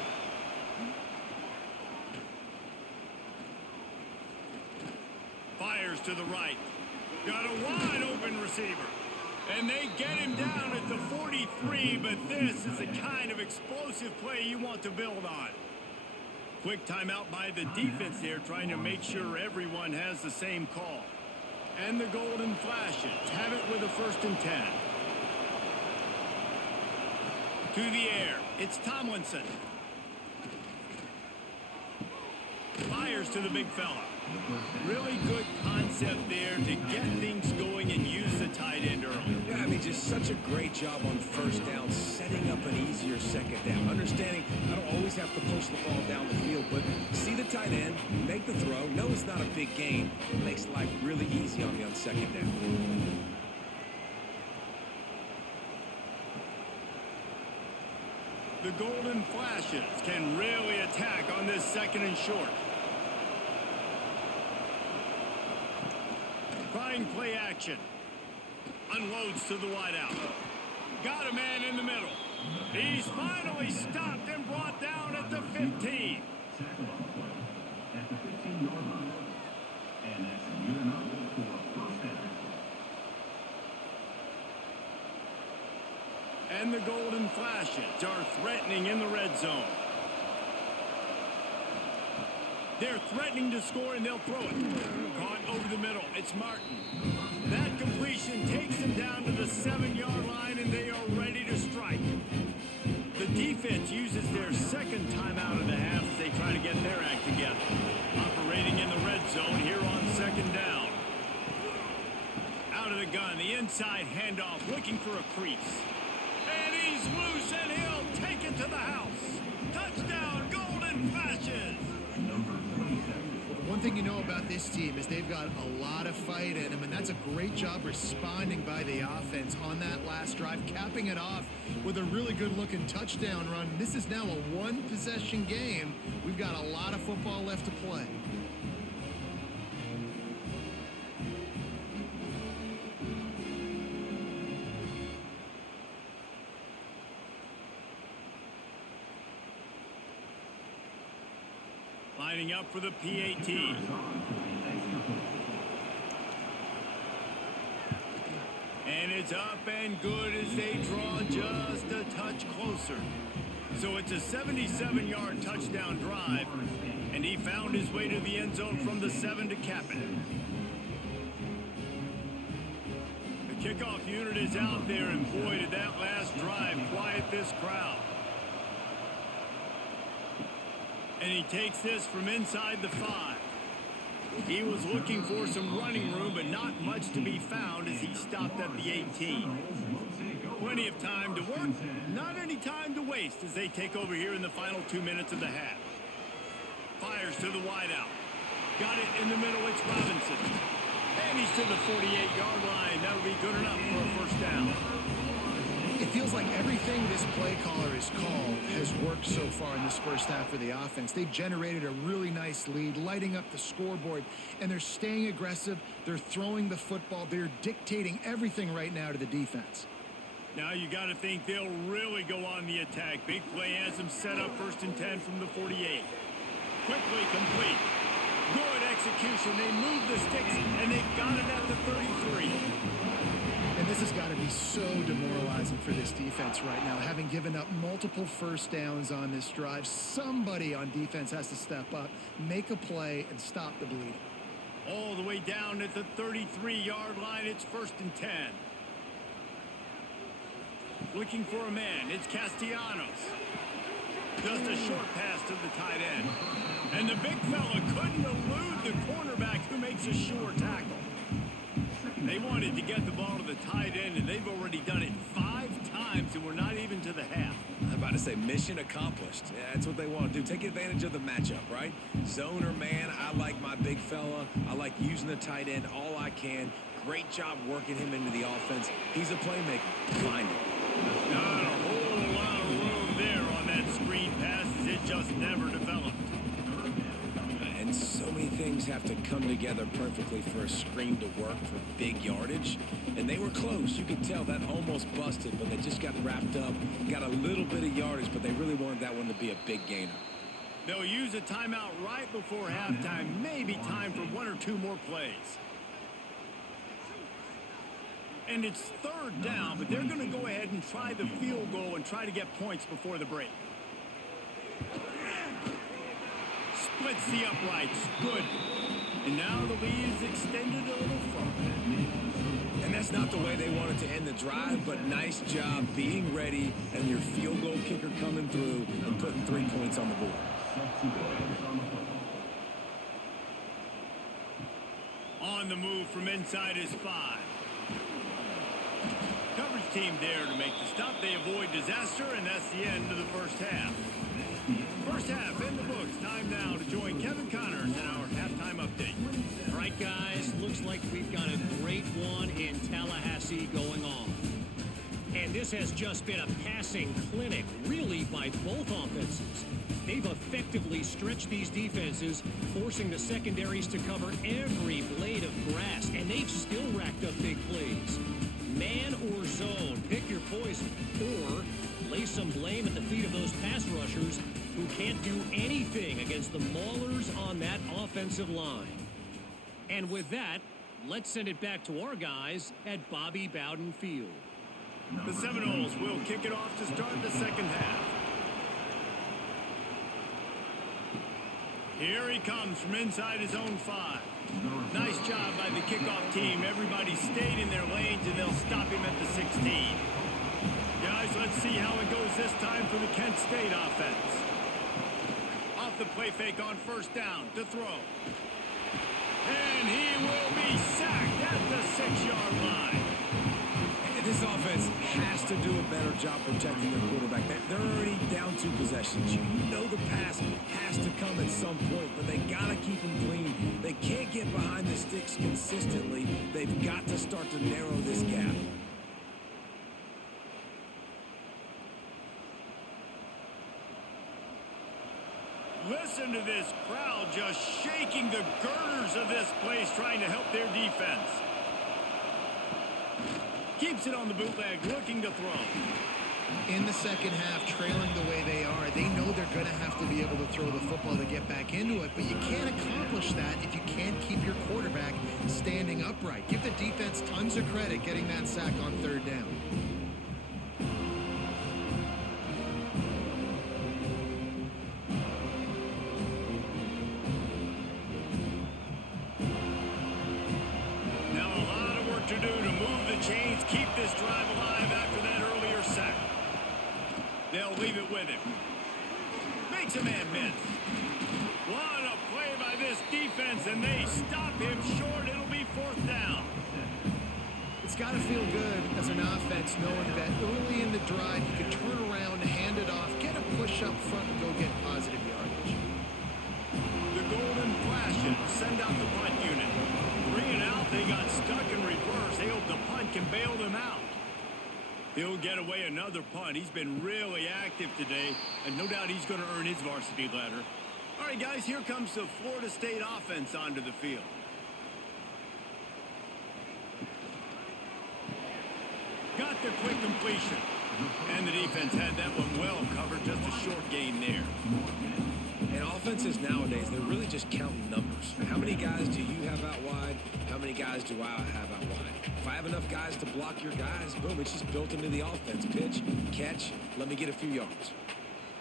Fires to the right. Got a wide open receiver. And they get him down at the 43, but this is the kind of explosive play you want to build on. Quick timeout by the defense there, trying to make sure everyone has the same call. And the Golden Flashes have it with a 1st and 10. To the air, it's Tomlinson. Fires to the big fella. Really good concept there to get things going and use the tight end early. Yeah, I mean, just such a great job on 1st down, setting up an easier 2nd down. Understanding I don't always have to push the ball down the field, but see the tight end, make the throw. No, it's not a big gain. It makes life really easy on me on 2nd down. The Golden Flashes can really attack on this 2nd and short. Trying play action. Unloads to the wideout. Got a man in the middle. He's finally stopped and brought down at the 15. Tackle on the play at the 15-yard line. And that's good enough for a 1st down. And the Golden Flashes are threatening in the red zone. They're threatening to score, and they'll throw it. Caught over the middle. It's Martin. That completion takes them down to the 7-yard line, and they are ready to strike. The defense uses their 2nd timeout of the half as they try to get their act together. Operating in the red zone here on 2nd down. Out of the gun, the inside handoff, looking for a crease. And he's loose, and he'll take it to the house. Touchdown, Golden Flashes! One thing you know about this team is they've got a lot of fight in them, and that's a great job responding by the offense on that last drive, capping it off with a really good-looking touchdown run. This is now a one-possession game. We've got a lot of football left to play. Lining up for the PAT. And it's up and good as they draw just a touch closer. So it's a 77-yard touchdown drive, and he found his way to the end zone from the 7 to cap it. The kickoff unit is out there, and boy, did that last drive quiet this crowd. And he takes this from inside the 5. He was looking for some running room, but not much to be found as he stopped at the 18. Plenty of time to work, not any time to waste as they take over here in the final 2 minutes of the half. Fires to the wideout. Got it in the middle, it's Robinson. And he's to the 48-yard line. That'll be good enough for a 1st down. If feels like everything this play caller has called has worked so far in this first half for the offense. They've generated a really nice lead, lighting up the scoreboard, and they're staying aggressive. They're throwing the football. They're dictating everything right now to the defense. Now you got to think they'll really go on the attack. Big play has them set up 1st and 10 from the 48. Quickly complete. Good execution. They move the sticks, and they've got it at the 33. And this has got to be so demoralizing for this defense right now. Having given up multiple first downs on this drive, somebody on defense has to step up, make a play, and stop the bleeding. All the way down at the 33-yard line, it's 1st and 10. Looking for a man, it's Castellanos. Just a short pass to the tight end. And the big fella couldn't elude the cornerback who makes a sure tackle. They wanted to get the ball to the tight end, and they've already done it 5 times, and we're not even to the half. I'm about to say mission accomplished. Yeah, that's what they want to do. Take advantage of the matchup, right? Zone or man, I like my big fella. I like using the tight end all I can. Great job working him into the offense. He's a playmaker. Find him. Not a whole lot of room there on that screen pass, as it just never developed. And so many things have to come together perfectly for a screen to work for big yardage. And they were close. You could tell that almost busted, but they just got wrapped up, got a little bit of yardage, but they really wanted that one to be a big gainer. They'll use a timeout right before halftime. Maybe time for 1 or 2 more plays. And it's 3rd down, but they're going to go ahead and try the field goal and try to get points before the break. Splits the uprights. Good. And now the lead is extended a little further. And that's not the way they wanted to end the drive, but nice job being ready and your field goal kicker coming through and putting 3 points on the board. On the move from inside is 5. Coverage team there to make the stop. They avoid disaster, and that's the end of the first half. First half in the books. Time now to join Kevin Connors in our halftime update. All right, guys, looks like we've got a great one in Tallahassee going on. And this has just been a passing clinic, really, by both offenses. They've effectively stretched these defenses, forcing the secondaries to cover every blade of grass, and they've still racked up big plays. Man or zone, pick your poison, or lay some blame at the feet of those pass rushers who can't do anything against the maulers on that offensive line. And with that, let's send it back to our guys at Bobby Bowden Field. The Seminoles will kick it off to start the second half. Here he comes from inside his own 5. Nice job by the kickoff team. Everybody stayed in their lanes, and they'll stop him at the 16. Guys, let's see how it goes this time for the Kent State offense. Off the play fake on 1st down to throw. And he will be sacked at the 6-yard line. This offense has to do a better job protecting their quarterback. They're already down 2 possessions. You know the pass has to come at some point, but they got to keep them clean. They can't get behind the sticks consistently. They've got to start to narrow this gap. Listen to this crowd just shaking the girders of this place, trying to help their defense. Keeps it on the bootleg, looking to throw. In the second half, trailing the way they are, they know they're going to have to be able to throw the football to get back into it, but you can't accomplish that if you can't keep your quarterback standing upright. Give the defense tons of credit getting that sack on 3rd down. Keep this drive alive after that earlier sack. They'll leave it with him. Makes a man miss. What a play by this defense, and they stop him short. It'll be 4th down. It's got to feel good as an offense knowing that early in the drive you can turn around, hand it off, get a push up front, and go get positive yardage. The Golden Flashes send out the punt unit. Bring it out. They got stuck in reverse. They hope the punt can bail them out. He'll get away another punt. He's been really active today, and no doubt he's going to earn his varsity letter. All right, guys, here comes the Florida State offense onto the field. Got the quick completion. And the defense had that one well covered. Just a short gain there. And offenses nowadays, they're really just counting numbers. How many guys do you have out wide? How many guys do I have out wide? If I have enough guys to block your guys, boom, it's just built into the offense. Pitch, catch, let me get a few yards.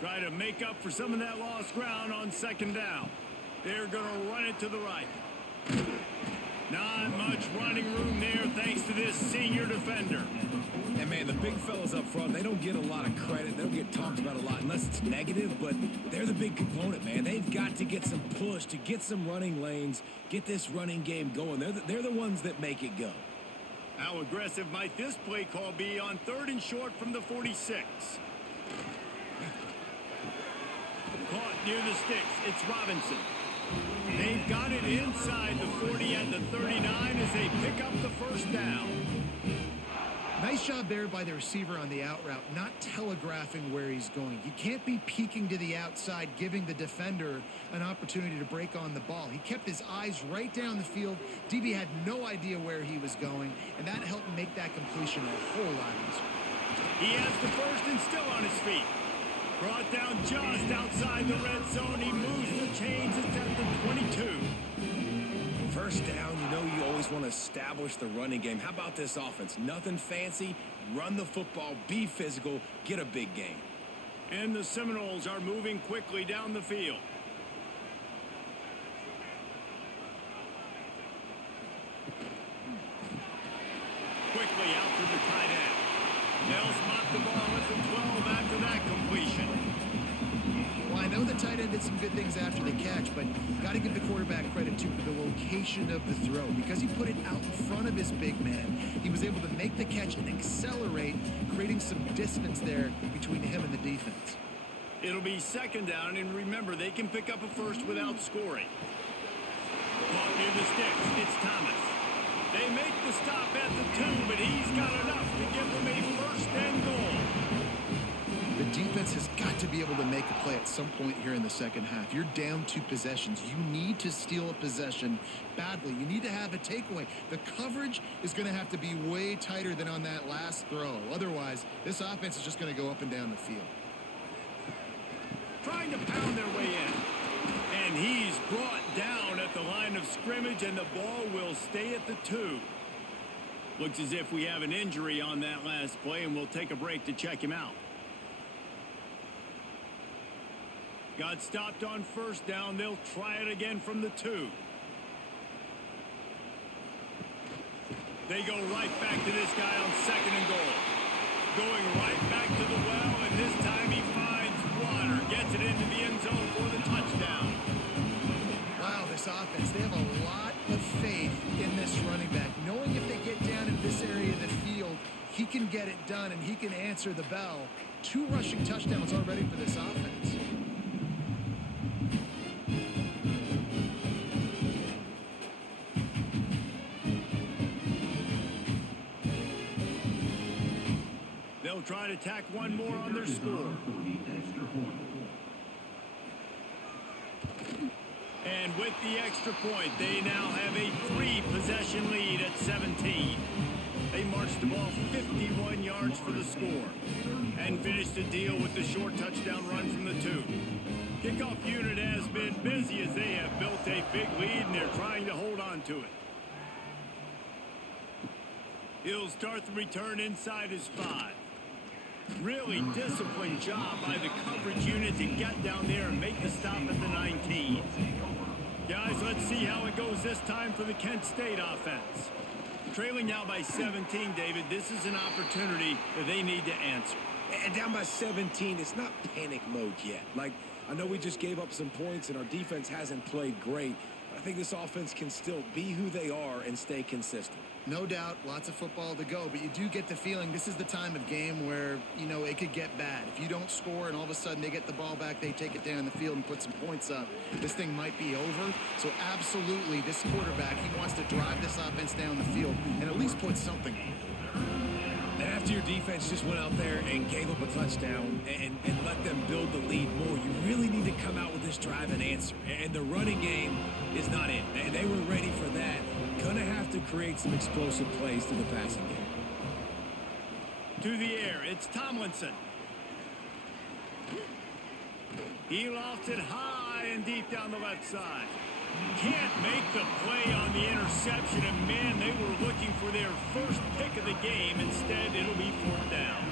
Try to make up for some of that lost ground on second down. They're going to run it to the right. Not much running room there thanks to this senior defender. And, man, the big fellas up front, they don't get a lot of credit. They don't get talked about a lot unless it's negative, but they're the big component, man. They've got to get some push, to get some running lanes, get this running game going. They're the ones that make it go. How aggressive might this play call be on 3rd and short from the 46? Caught near the sticks. It's Robinson. They've got it inside the 40 at the 39 as they pick up the first down. Nice job there by the receiver on the out route, not telegraphing where he's going. You can't be peeking to the outside, giving the defender an opportunity to break on the ball. He kept his eyes right down the field. DB had no idea where he was going, and that helped make that completion a whole lot easier. He has the first and still on his feet. Brought down just outside the red zone. He moves the chains. It's at the 22. First down, you know you always want to establish the running game. How about this offense? Nothing fancy. Run the football, be physical, get a big gain. And the Seminoles are moving quickly down the field. Quickly out to the tight end. They'll spot the ball at the 12 after that completion. Well, I know the tight end did some good things after the catch, but got to give the quarterback credit, too, for the location of the throw. Because he put it out in front of his big man, he was able to make the catch and accelerate, creating some distance there between him and the defense. It'll be second down, and remember, they can pick up a first without scoring. Caught near the sticks. It's Thomas. They make the stop at the 2, but he's got enough to give them a first and goal. The defense has got to be able to make a play at some point here in the second half. You're down 2 possessions. You need to steal a possession badly. You need to have a takeaway. The coverage is going to have to be way tighter than on that last throw. Otherwise, this offense is just going to go up and down the field. Trying to pound their way in. And he's brought down at the line of scrimmage, and the ball will stay at the 2. Looks as if we have an injury on that last play, and we'll take a break to check him out. Got stopped on first down. They'll try it again from the 2. They go right back to this guy on 2nd and goal. Going right back to the well, and this time he finds water. Gets it into the end zone for the touchdown. Wow, this offense, they have a lot of faith in this running back. Knowing if they get down in this area of the field, he can get it done and he can answer the bell. 2 rushing touchdowns already for this offense. They'll try to tack one more on their score. And with the extra point, they now have a 3-possession lead at 17. They marched the ball 51 yards for the score and finished the deal with the short touchdown run from the 2. Kickoff unit has been busy as they have built a big lead, and they're trying to hold on to it. He'll start the return inside his 5. Really disciplined job by the coverage unit to get down there and make the stop at the 19. Guys, let's see how it goes this time for the Kent State offense. Trailing now by 17, David, this is an opportunity that they need to answer. And down by 17, it's not panic mode yet. Like, I know we just gave up some points and our defense hasn't played great, but I think this offense can still be who they are and stay consistent. No doubt, lots of football to go, but you do get the feeling this is the time of game where, you know, it could get bad. If you don't score and all of a sudden they get the ball back, they take it down the field and put some points up, this thing might be over. So absolutely, this quarterback, he wants to drive this offense down the field and at least put something in. after your defense just went out there and gave up a touchdown and let them build the lead more, you really need to come out with this drive and answer. And the running game is not in. And they were ready for that. Going to have to create some explosive plays to the passing game. To the air, it's Tomlinson. He lofts it high and deep down the left side. Can't make the play on the interception, and man, they were looking for their first pick of the game. Instead, it'll be 4th down.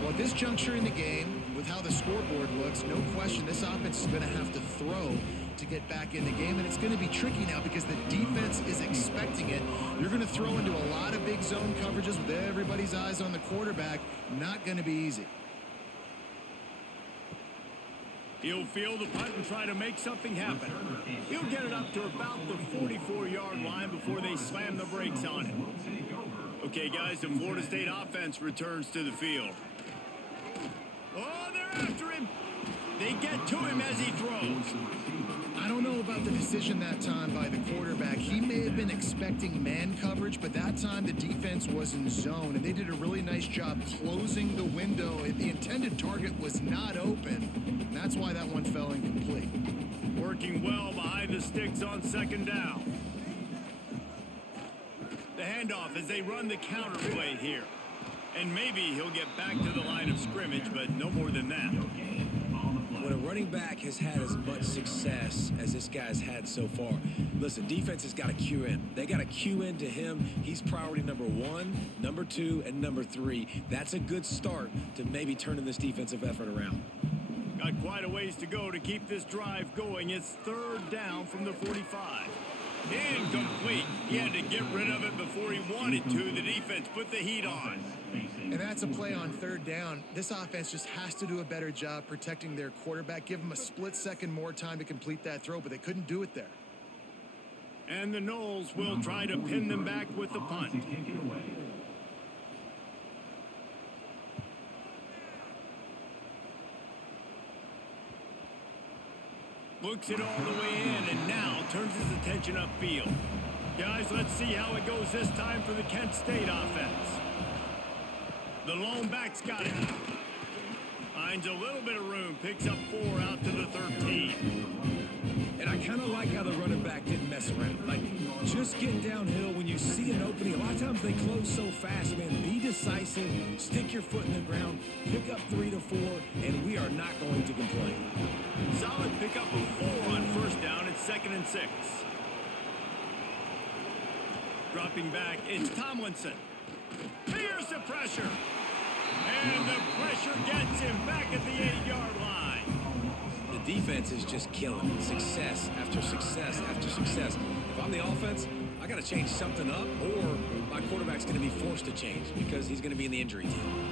Well, at this juncture in the game, with how the scoreboard looks, no question this offense is going to have to throw to get back in the game, and it's going to be tricky now because the defense is expecting it. You're going to throw into a lot of big zone coverages with everybody's eyes on the quarterback. Not going to be easy. He'll field the punt and try to make something happen. He'll get it up to about the 44-yard line before they slam the brakes on it. Okay, guys, the Florida State offense returns to the field. Oh, they're after him. They get to him as he throws. I don't know about the decision that time by the quarterback. He may have been expecting man coverage, but that time the defense was in zone, and they did a really nice job closing the window. The intended target was not open. That's why that one fell incomplete. Working well behind the sticks on 2nd down. The handoff as they run the counter play here. And maybe he'll get back to the line of scrimmage, but no more than that. When a running back has had as much success as this guy's had so far, listen, defense has got to cue in. They got to cue in to him. He's priority number 1, number 2, and number 3. That's a good start to maybe turning this defensive effort around. Got quite a ways to go to keep this drive going. It's 3rd down from the 45. Incomplete. He had to get rid of it before he wanted to. The defense put the heat on. And that's a play on 3rd down. This offense just has to do a better job protecting their quarterback. Give them a split second more time to complete that throw, but they couldn't do it there. And the Noles will try to pin them back with the punt. Looks it all the way in, and now turns his attention upfield. Guys, let's see how it goes this time for the Kent State offense. The lone back's got it. Finds a little bit of room, picks up 4 out to the 13. And I kind of like how the running back didn't mess around. Like, just get downhill when you see an opening. A lot of times they close so fast, man. Be decisive, stick your foot in the ground, pick up 3 to 4, and we are not going to complain. Solid pickup of 4 on 1st down. It's 2nd and 6. Dropping back, it's Tomlinson. Here's the pressure. And the pressure gets him back at the 8-yard line. The defense is just killing it. Success after success after success. If I'm the offense, I got to change something up, or my quarterback's going to be forced to change because he's going to be in the injury team.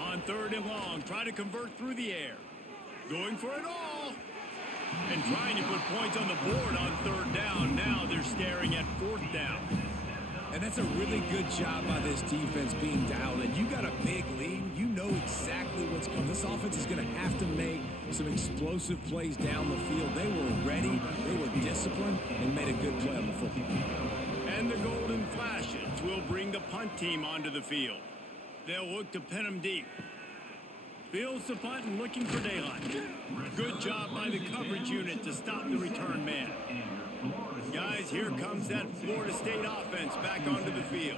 On 3rd and long, try to convert through the air. Going for it all. And trying to put points on the board on 3rd down. Now they're staring at 4th down. And that's a really good job by this defense being dialed in. You got a big lead. You know exactly what's coming. This offense is going to have to make some explosive plays down the field. They were ready. They were disciplined and made a good play on the football. And the Golden Flashes will bring the punt team onto the field. They'll look to pin them deep. Fields the punt and looking for daylight. Good job by the coverage unit to stop the return man. Guys, here comes that Florida State offense back onto the field.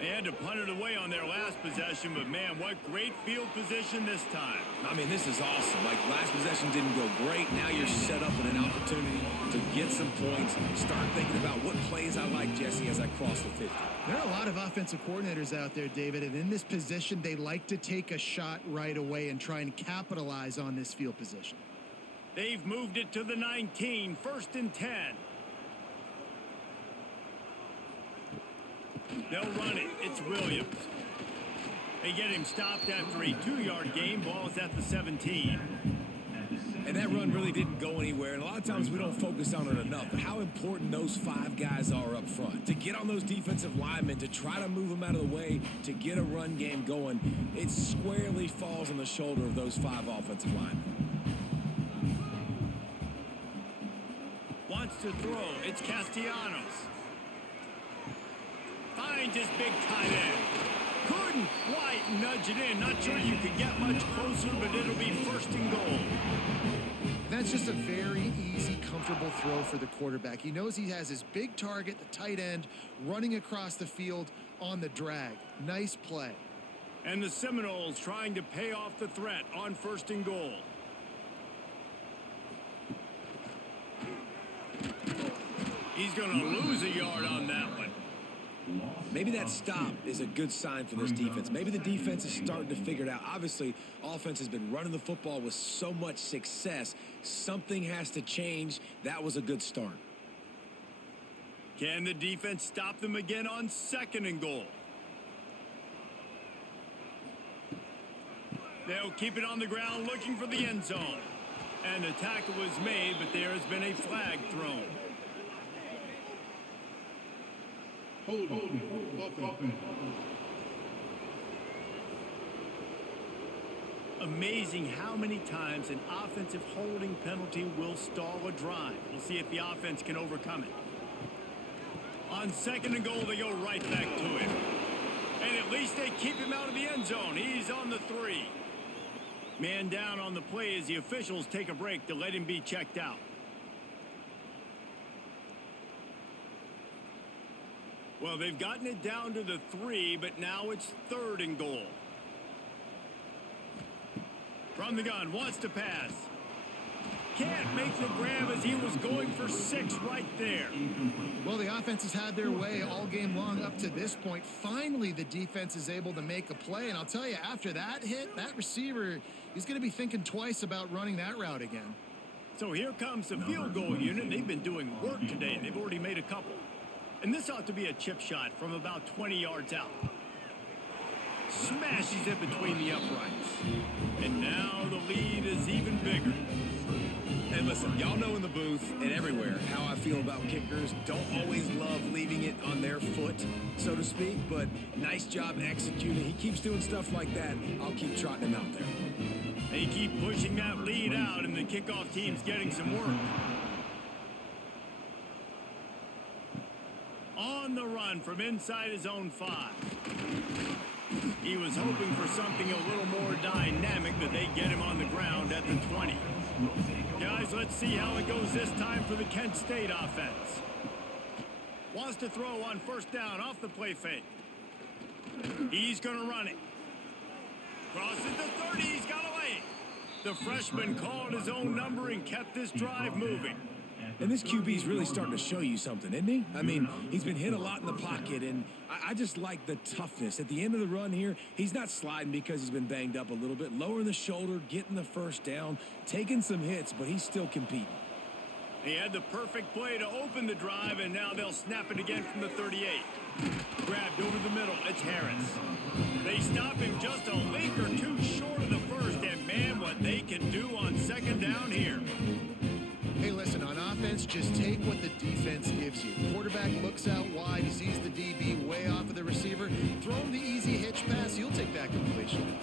They had to punt it away on their last possession, but man, what great field position this time. I mean, this is awesome. Like, last possession didn't go great. Now you're set up in an opportunity to get some points. Start thinking about what plays I like, Jesse, as I cross the 50. There are a lot of offensive coordinators out there, David, and in this position, they like to take a shot right away and try and capitalize on this field position. They've moved it to the 19, 1st and 10. They'll run it. It's Williams. They get him stopped after a 2-yard gain. Ball's at the 17. And that run really didn't go anywhere, and a lot of times we don't focus on it enough. But how important those 5 guys are up front. To get on those defensive linemen, to try to move them out of the way, to get a run game going, it squarely falls on the shoulder of those 5 offensive linemen. Wants to throw. It's Castellanos. Finds his big tight end. Couldn't quite nudge it in. Not sure you could get much closer, but it'll be 1st and goal. That's just a very easy, comfortable throw for the quarterback. He knows he has his big target, the tight end, running across the field on the drag. Nice play. And the Seminoles trying to pay off the threat on 1st and goal. He's going to lose a yard on that one. Maybe that stop is a good sign for this defense. Maybe the defense is starting to figure it out. Obviously, offense has been running the football with so much success. Something has to change. That was a good start. Can the defense stop them again on 2nd and goal? They'll keep it on the ground looking for the end zone. And the tackle was made, but there has been a flag thrown. Amazing how many times an offensive holding penalty will stall a drive. We'll see if the offense can overcome it. On 2nd and goal, they go right back to him. And at least they keep him out of the end zone. He's on the 3. Man down on the play as the officials take a break to let him be checked out. Well, they've gotten it down to the 3, but now it's 3rd and goal. From the gun, wants to pass. Can't make the grab as he was going for 6 right there. Well, the offense has had their way all game long up to this point. Finally, the defense is able to make a play. And I'll tell you, after that hit, that receiver, he's going to be thinking twice about running that route again. So here comes the field goal unit. They've been doing work today. They've already made a couple. And this ought to be a chip shot from about 20 yards out. Smashes it between the uprights. And now the lead is even bigger. And listen, y'all know in the booth and everywhere how I feel about kickers. Don't always love leaving it on their foot, so to speak, but nice job executing. He keeps doing stuff like that. I'll keep trotting him out there. They keep pushing that lead out, and the kickoff team's getting some work. On the run from inside his own 5. He was hoping for something a little more dynamic, but they get him on the ground at the 20. Guys, let's see how it goes this time for the Kent State offense. Wants to throw on 1st down off the play fake. He's going to run it. Crosses the 30. He's got away. The freshman called his own number and kept this drive moving. And this QB's really starting to show you something, isn't he? I mean, he's been hit a lot in the pocket, and I just like the toughness. At the end of the run here, he's not sliding because he's been banged up a little bit. Lowering the shoulder, getting the 1st down, taking some hits, but he's still competing. He had the perfect play to open the drive, and now they'll snap it again from the 38. Grabbed over the middle. It's Harris. They stop him just a link or 2 short of the 1st, and man, what they can do on 2nd down here. Hey, listen, on offense, just take what the defense gives you. Quarterback looks out wide, he sees the DB way off of the receiver. Throw him the easy hitch pass, you'll take that completion.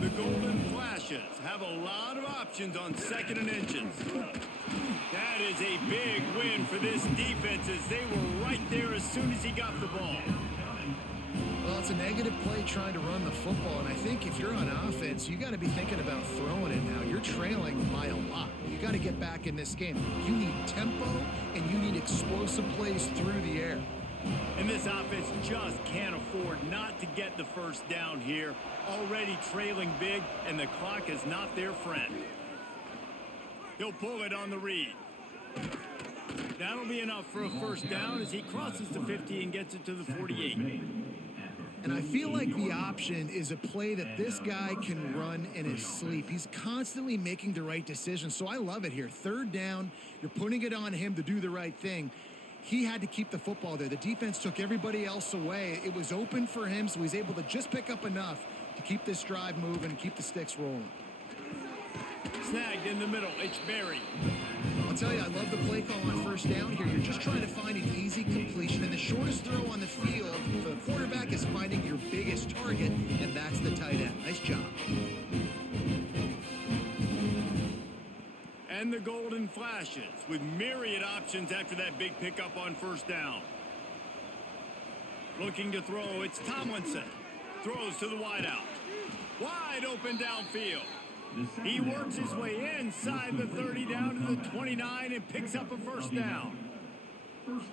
The Golden Flashes have a lot of options on 2nd and inches. That is a big win for this defense as they were right there as soon as he got the ball. Well, it's a negative play trying to run the football, and I think if you're on offense, you got to be thinking about throwing it now. You're trailing by a lot. You got to get back in this game. You need tempo, and you need explosive plays through the air. And this offense just can't afford not to get the 1st down here. Already trailing big, and the clock is not their friend. He'll pull it on the read. That'll be enough for a 1st down as he crosses the 50 and gets it to the 48. And I feel like the option is a play that this guy can run in his sleep. He's constantly making the right decision, so I love it here. 3rd down, you're putting it on him to do the right thing. He had to keep the football there. The defense took everybody else away. It was open for him, so he's able to just pick up enough to keep this drive moving and keep the sticks rolling. Snagged in the middle. It's Berry. I'll tell you, I love the play call on first down here. You're just trying to find an easy completion, and the shortest throw on the field for the quarterback is finding your biggest target, and that's the tight end. Nice job. And the Golden flashes with myriad options after that big pickup on first down. Looking to throw, it's Tomlinson. Throws to the wideout. Wide open downfield. He works his way inside the 30 down to the 29 and picks up a first down.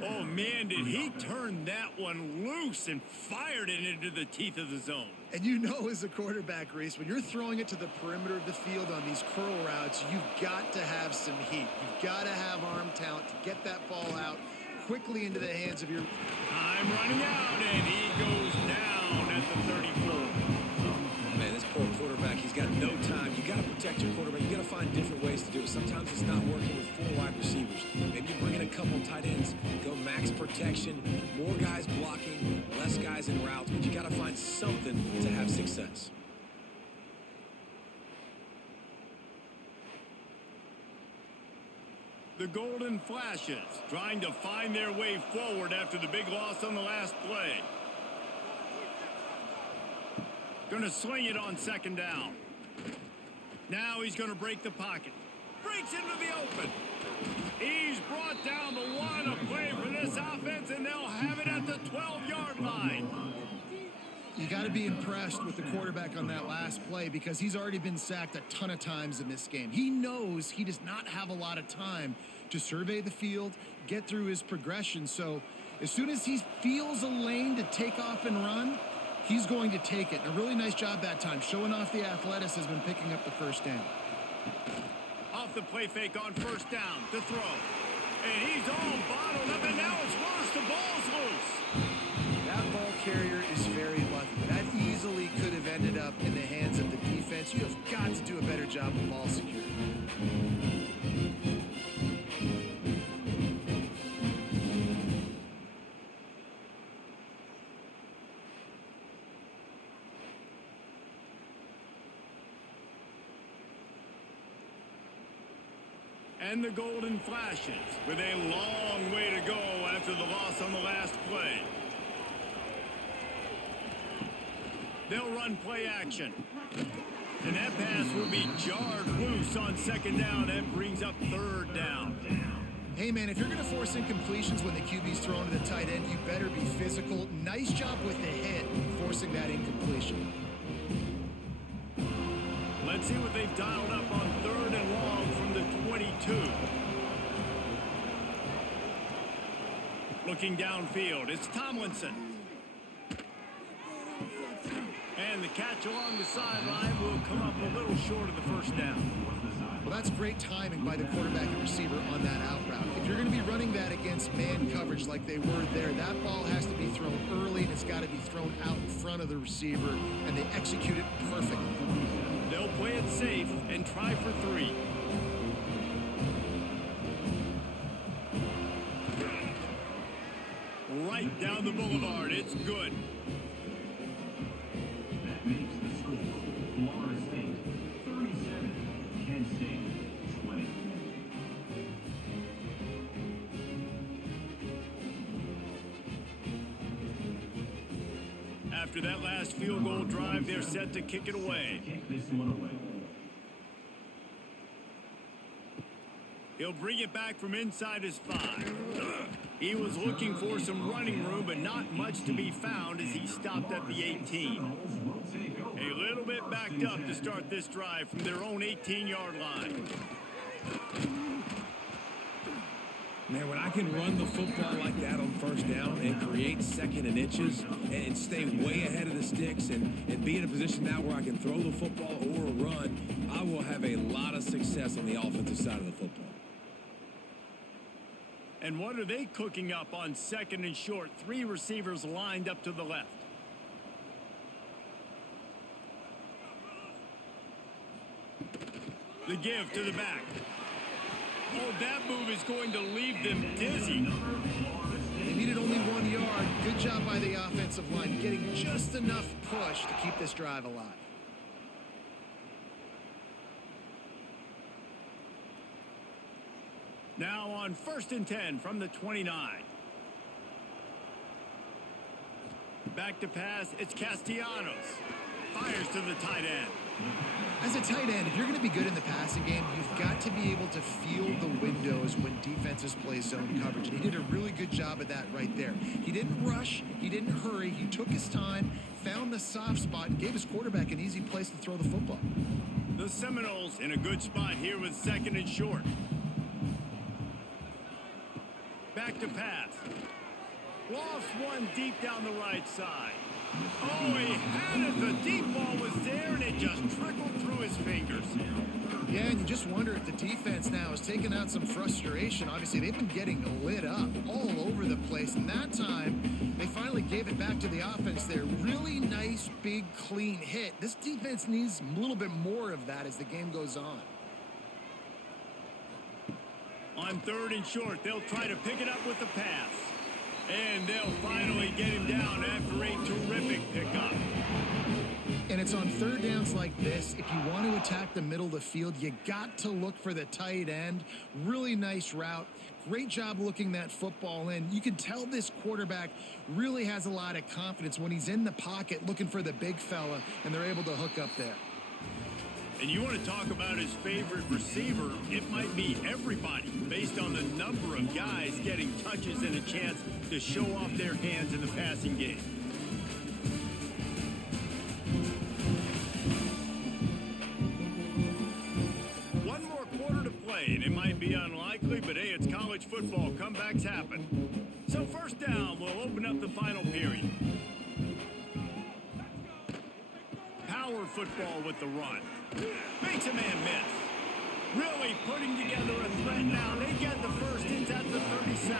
Oh, man, did he turn that one loose and fired it into the teeth of the zone. And you know as a quarterback, Reese, when you're throwing it to the perimeter of the field on these curl routes, you've got to have some heat. You've got to have arm talent to get that ball out quickly into the hands of your... Time running out, and he goes down at the 34. Man, this poor quarterback, he's got no time. You got to protect your quarterback. You got to find different ways to do it. Sometimes it's not working with 4 wide receivers. Maybe you bring in a couple tight ends, go max protection, more guys blocking, less guys in routes, but you got to find something to have success. The Golden flashes, trying to find their way forward after the big loss on the last play. Going to sling it on second down. Now he's going to break the pocket. Breaks into the open. He's brought down the one, a play for this offense, and they'll have it at the 12-yard line. You got to be impressed with the quarterback on that last play because he's already been sacked a ton of times in this game. He knows he does not have a lot of time to survey the field, get through his progression. So as soon as he feels a lane to take off and run, he's going to take it. And a really nice job that time, showing off the athleticism and picking up the first down. Off the play fake on first down to throw. And he's all bottled up, and now it's worse. The ball's loose. That ball carrier is very lucky. That easily could have ended up in the hands of the defense. You have got to do a better job of ball security. And the Golden flashes with a long way to go after the loss on the last play. They'll run play action. And that pass will be jarred loose on second down. That brings up third down. Hey, man, if you're going to force incompletions when the QB's thrown to the tight end, you better be physical. Nice job with the hit, forcing that incompletion. Let's see what they've dialed up on third and long from the 22. Looking downfield, it's Tomlinson. And the catch along the sideline will come up a little short of the first down. Well, that's great timing by the quarterback and receiver on that out route. If you're going to be running that against man coverage like they were there, that ball has to be thrown early, and it's got to be thrown out in front of the receiver, and they execute it perfectly. They'll play it safe and try for 3. Right down the boulevard. It's good. That makes the score Florida State 37, Kent State 20. After that last field goal drive, they're set to kick it away. Kick this one away. He'll bring it back from inside his 5. He was looking for some running room, but not much to be found as he stopped at the 18. A little bit backed up to start this drive from their own 18-yard line. Man, when I can run the football like that on first down and create second and inches and stay way ahead of the sticks and be in a position now where I can throw the football or run, I will have a lot of success on the offensive side of the football. And what are they cooking up on second and short? 3 receivers lined up to the left. The give to the back. Oh, that move is going to leave them dizzy. They needed only 1 yard. Good job by the offensive line, getting just enough push to keep this drive alive. Now on 1st and 10 from the 29. Back to pass, it's Castellanos. Fires to the tight end. As a tight end, if you're going to be good in the passing game, you've got to be able to feel the windows when defenses play zone coverage. And he did a really good job of that right there. He didn't rush. He didn't hurry. He took his time, found the soft spot, and gave his quarterback an easy place to throw the football. The Seminoles in a good spot here with 2nd and short. Back to pass. Lost one deep down the right side. Oh, he had it. The deep ball was there, and it just trickled through his fingers. Yeah, and you just wonder if the defense now is taking out some frustration. Obviously, they've been getting lit up all over the place, and that time, they finally gave it back to the offense there. Really nice, big, clean hit. This defense needs a little bit more of that as the game goes on. On 3rd and short, they'll try to pick it up with the pass. And they'll finally get him down after a terrific pickup. And it's on 3rd downs like this. If you want to attack the middle of the field, you got to look for the tight end. Really nice route. Great job looking that football in. You can tell this quarterback really has a lot of confidence when he's in the pocket looking for the big fella, and they're able to hook up there. And you want to talk about his favorite receiver, it might be everybody, based on the number of guys getting touches and a chance to show off their hands in the passing game. One more quarter to play, and it might be unlikely, but hey, it's college football. Comebacks happen. So 1st down will open up the final period. Power football with the run. Makes a man miss. Really putting together a threat now. They get the first. It's at the 37.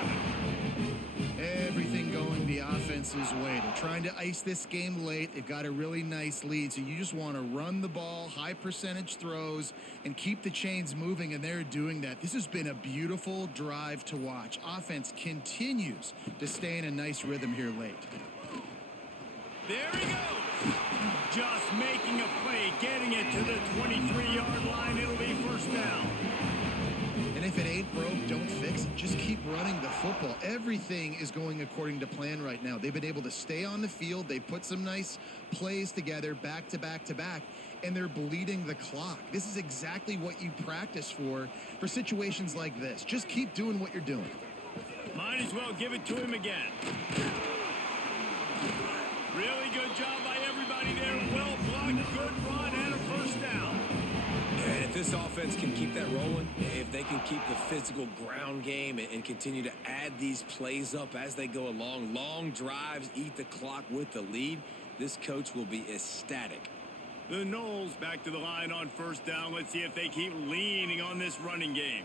Everything going the offense's way. They're trying to ice this game late. They've got a really nice lead, so you just want to run the ball, high percentage throws, and keep the chains moving, and they're doing that. This has been a beautiful drive to watch. Offense continues to stay in a nice rhythm here late. There he goes. Just making a play, getting it to the 23-yard line. It'll be 1st down. And if it ain't broke, don't fix it. Just keep running the football. Everything is going according to plan right now. They've been able to stay on the field. They put some nice plays together back to back to back, and they're bleeding the clock. This is exactly what you practice for situations like this. Just keep doing what you're doing. Might as well give it to him again. Really good job by everybody there. Well blocked, good run, and a 1st down. And if this offense can keep that rolling, if they can keep the physical ground game and continue to add these plays up as they go along, long drives, eat the clock with the lead, this coach will be ecstatic. The Noles back to the line on 1st down. Let's see if they keep leaning on this running game.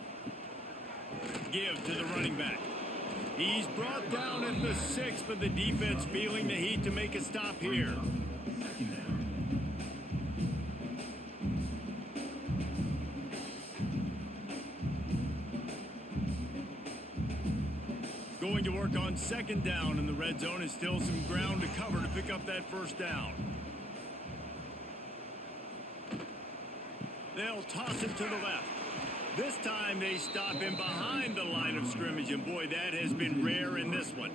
Give to the running back. He's brought down at the 6, but the defense feeling the heat to make a stop here. Going to work on 2nd down in the red zone, and still some ground to cover to pick up that 1st down. They'll toss it to the left. This time they stop him behind the line of scrimmage, and boy, that has been rare in this one.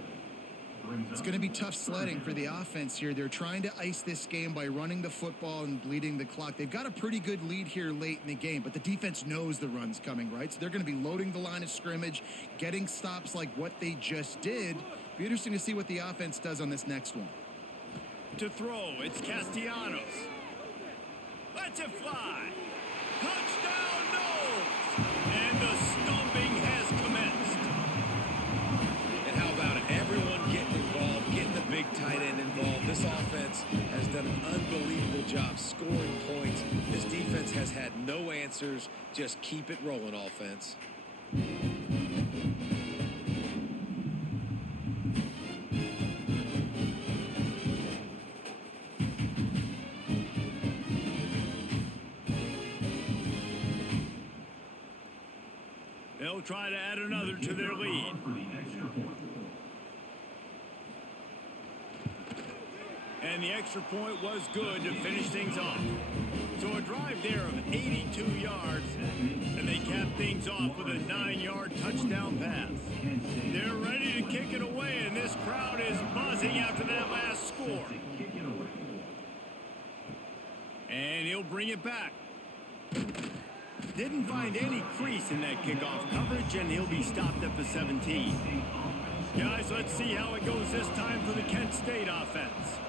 It's going to be tough sledding for the offense here. They're trying to ice this game by running the football and bleeding the clock. They've got a pretty good lead here late in the game, but the defense knows the run's coming, right? So they're going to be loading the line of scrimmage, getting stops like what they just did. Be interesting to see what the offense does on this next one. To throw, it's Castellanos. Lets it fly. Touchdown, Noles! And the stomping has commenced. And how about it? Everyone getting involved, getting the big tight end involved. This offense has done an unbelievable job scoring points. This defense has had no answers. Just keep it rolling, offense. They'll try to add another to their lead. And the extra point was good to finish things off. So a drive there of 82 yards, and they cap things off with a 9-yard touchdown pass. They're ready to kick it away, and this crowd is buzzing after that last score. And he'll bring it back. Didn't find any crease in that kickoff coverage, and he'll be stopped at the 17. Guys, let's see how it goes this time for the Kent State offense.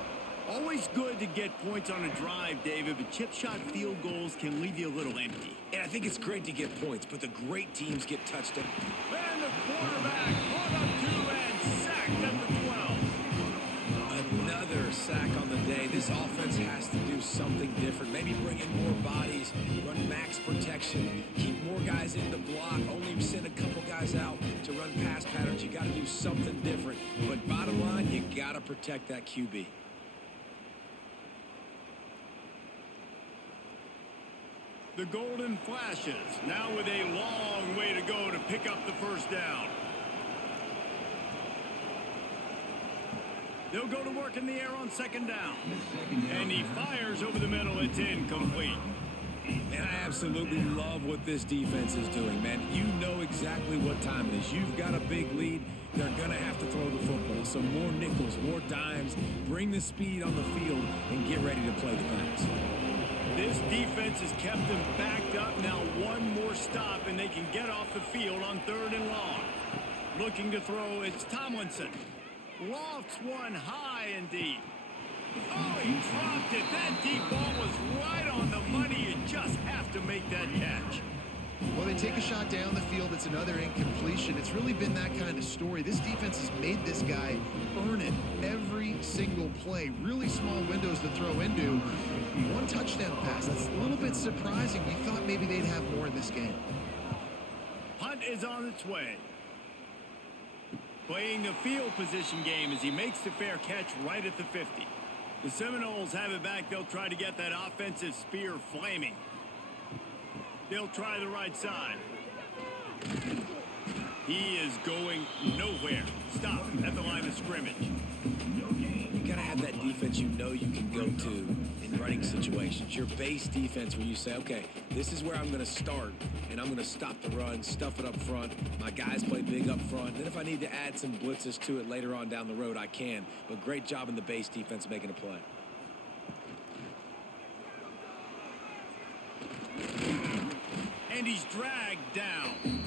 Always good to get points on a drive, David, but chip shot field goals can leave you a little empty. And I think it's great to get points, but the great teams get touchdowns. And the quarterback caught up to and sacked at the 12. Another sack on the day. This offense has to do something different. Maybe bring in more bodies, run max protection, keep more guys in the block, only send a couple guys out to run pass patterns. You got to do something different. But bottom line, you got to protect that QB. The Golden Flashes, now with a long way to go to pick up the first down. They'll go to work in the air on second down. And he fires over the middle. It's incomplete. Man, I absolutely love what this defense is doing, man. You know exactly what time it is. You've got a big lead. They're going to have to throw the football. So more nickels, more dimes. Bring the speed on the field and get ready to play the pass. This defense has kept them backed up. Now one more stop, and they can get off the field on 3rd and long. Looking to throw, it's Tomlinson. Lofts one high and deep. Oh, he dropped it. That deep ball was right on the money. You just have to make that catch. Well, they take a shot down the field. It's another incompletion. It's really been that kind of story. This defense has made this guy earn it every single play. Really small windows to throw into. One touchdown pass. That's a little bit surprising. You thought maybe they'd have more in this game. Punt is on its way. Playing the field position game as he makes the fair catch right at the 50. The Seminoles have it back. They'll try to get that offensive spear flaming. They'll try the right side. He is going nowhere. Stop at the line of scrimmage. You got to have that defense you know you can go to in running situations. Your base defense where you say, okay, this is where I'm going to start, and I'm going to stop the run, stuff it up front. My guys play big up front. Then if I need to add some blitzes to it later on down the road, I can. But great job in the base defense making a play. And he's dragged down.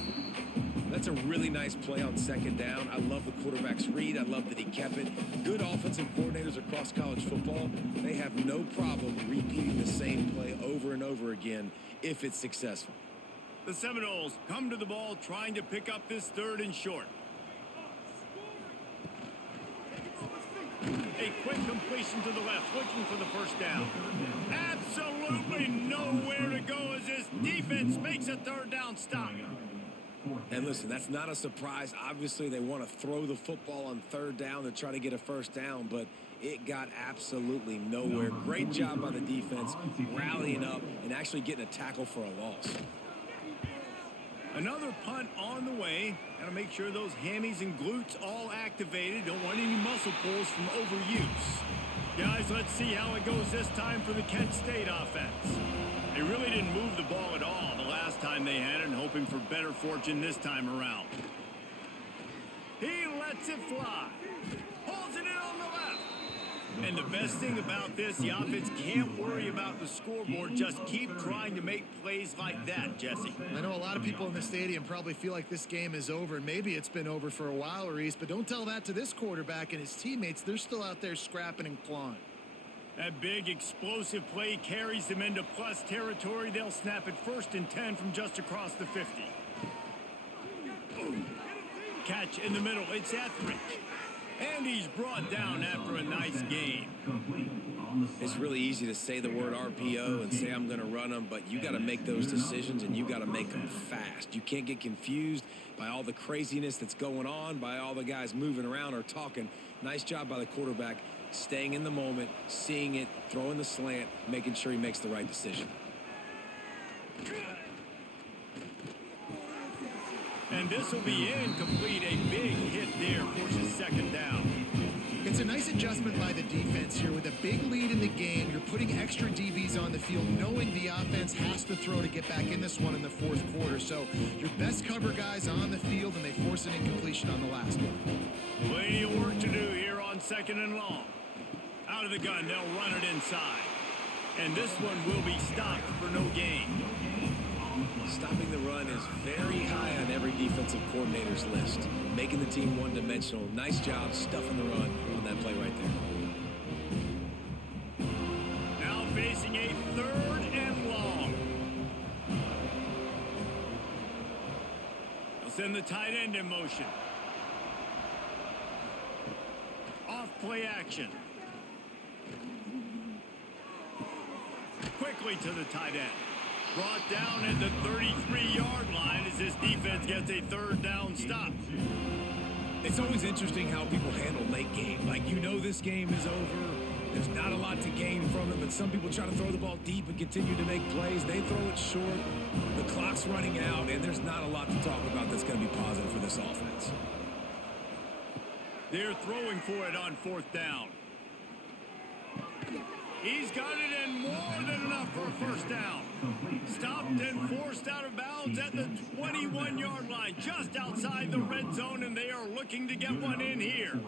That's a really nice play on second down. I love the quarterback's read. I love that he kept it. Good offensive coordinators across college football, they have no problem repeating the same play over and over again if it's successful. The Seminoles come to the ball trying to pick up this 3rd and short. A quick completion to the left, looking for the first down. Absolutely nowhere to go as this defense makes a 3rd down stop. And listen, that's not a surprise. Obviously, they want to throw the football on 3rd down to try to get a first down, but it got absolutely nowhere. Great job by the defense, rallying up and actually getting a tackle for a loss. Another punt on the way. Got to make sure those hammies and glutes all activated. Don't want any muscle pulls from overuse. Guys, let's see how it goes this time for the Kent State offense. They really didn't move the ball at all the last time they had it, and hoping for better fortune this time around. He lets it fly. Pulls it in on the left. And the best thing about this, the offense can't worry about the scoreboard. Just keep trying to make plays like that, Jesse. I know a lot of people in the stadium probably feel like this game is over, and maybe it's been over for a while, Reese, but don't tell that to this quarterback and his teammates. They're still out there scrapping and clawing. That big explosive play carries them into plus territory. They'll snap it 1st and 10 from just across the 50. Catch in the middle. It's Etheridge. And he's brought down after a nice game. It's really easy to say the word RPO and say I'm going to run them, but you got to make those decisions, and you got to make them fast. You can't get confused by all the craziness that's going on, by all the guys moving around or talking. Nice job by the quarterback, staying in the moment, seeing it, throwing the slant, making sure he makes the right decision. And this will be incomplete. A big hit there forces 2nd down. It's a nice adjustment by the defense here. With a big lead in the game, you're putting extra DBs on the field, knowing the offense has to throw to get back in this one in the fourth quarter. So your best cover guys on the field, and they force an incompletion on the last one. Plenty of work to do here on 2nd and long. Out of the gun, they'll run it inside. And this one will be stopped for no gain. Stopping the run is very high on every defensive coordinator's list. Making the team one-dimensional. Nice job stuffing the run on that play right there. Now facing a 3rd and long. They'll send the tight end in motion. Off play action. Quickly to the tight end. Brought down at the 33-yard line as this defense gets a 3rd down stop. It's always interesting how people handle late game. Like, you know this game is over. There's not a lot to gain from it, but some people try to throw the ball deep and continue to make plays. They throw it short. The clock's running out, and there's not a lot to talk about that's going to be positive for this offense. They're throwing for it on 4th down. He's got it in more than enough for a 1st down. Stopped and forced out of bounds at the 21-yard line, just outside the red zone, and they are looking to get one in here.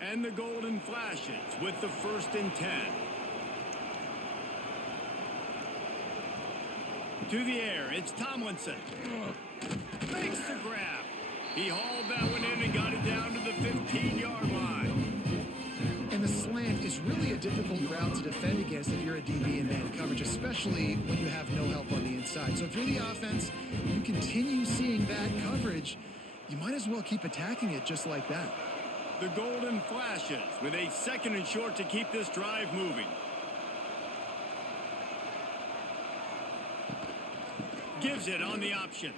And the golden flashes with the 1st and 10. To the air, it's Tomlinson. Makes the grab. He hauled that one in and got it down to the 15-yard line. And the slant is really a difficult route to defend against if you're a DB in man coverage, especially when you have no help on the inside. So if you're the offense, you continue seeing that coverage, you might as well keep attacking it just like that. The golden flashes with a 2nd and short to keep this drive moving. Gives it on the option.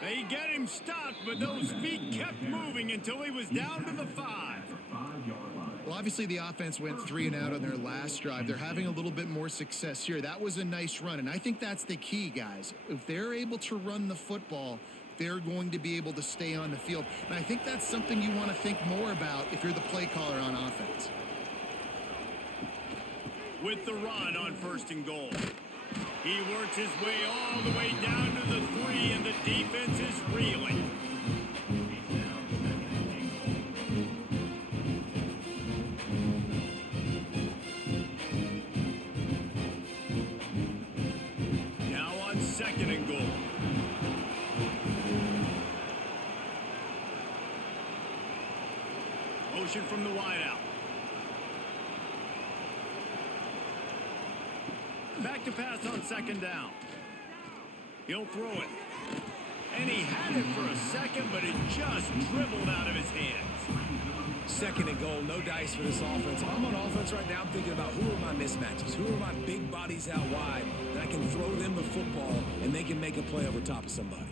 They get him stopped, but those feet kept moving until he was down to the 5. Well, obviously the offense went 3 and out on their last drive. They're having a little bit more success here. That was a nice run, and I think that's the key, guys. If they're able to run the football, they're going to be able to stay on the field. And I think that's something you want to think more about if you're the play caller on offense. With the run on 1st and goal. He works his way all the way down to the 3, and the defense is reeling. Now on 2nd and goal. Motion from the wideout. Back to pass on 2nd down. He'll throw it. And he had it for a second, but it just dribbled out of his hands. 2nd and goal, no dice for this offense. If I'm on offense right now, I'm thinking about who are my mismatches? Who are my big bodies out wide that I can throw them the football and they can make a play over top of somebody?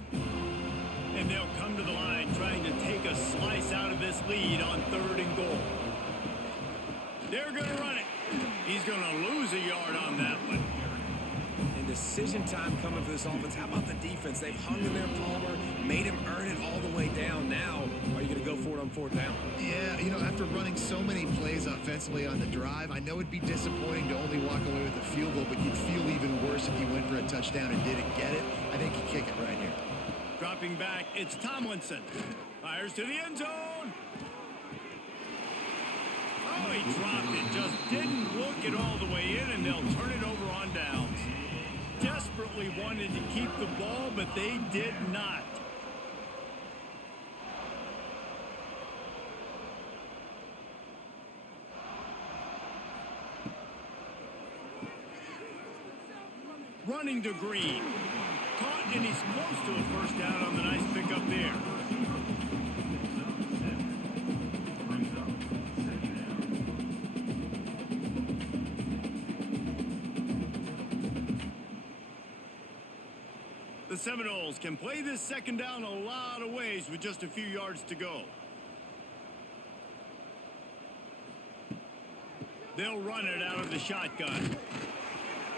And they'll come to the line trying to take a slice out of this lead on 3rd and goal. They're going to run it. He's going to lose a yard on that one. And decision time coming for this offense. How about the defense? They've hung in their Palmer, made him earn it all the way down. Now, are you going to go for it on 4th down? Yeah, you know, after running so many plays offensively on the drive, I know it'd be disappointing to only walk away with a field goal, but you'd feel even worse if you went for a touchdown and didn't get it. I think you kick it right here. Dropping back, it's Tomlinson. Fires to the end zone. Oh, he dropped it. Just didn't look it all the way in, and they'll turn it over on downs. Desperately wanted to keep the ball, but they did not. Running to Green. Caught, and he's close to a 1st down on the nice pickup there. The Seminoles can play this 2nd down a lot of ways with just a few yards to go. They'll run it out of the shotgun.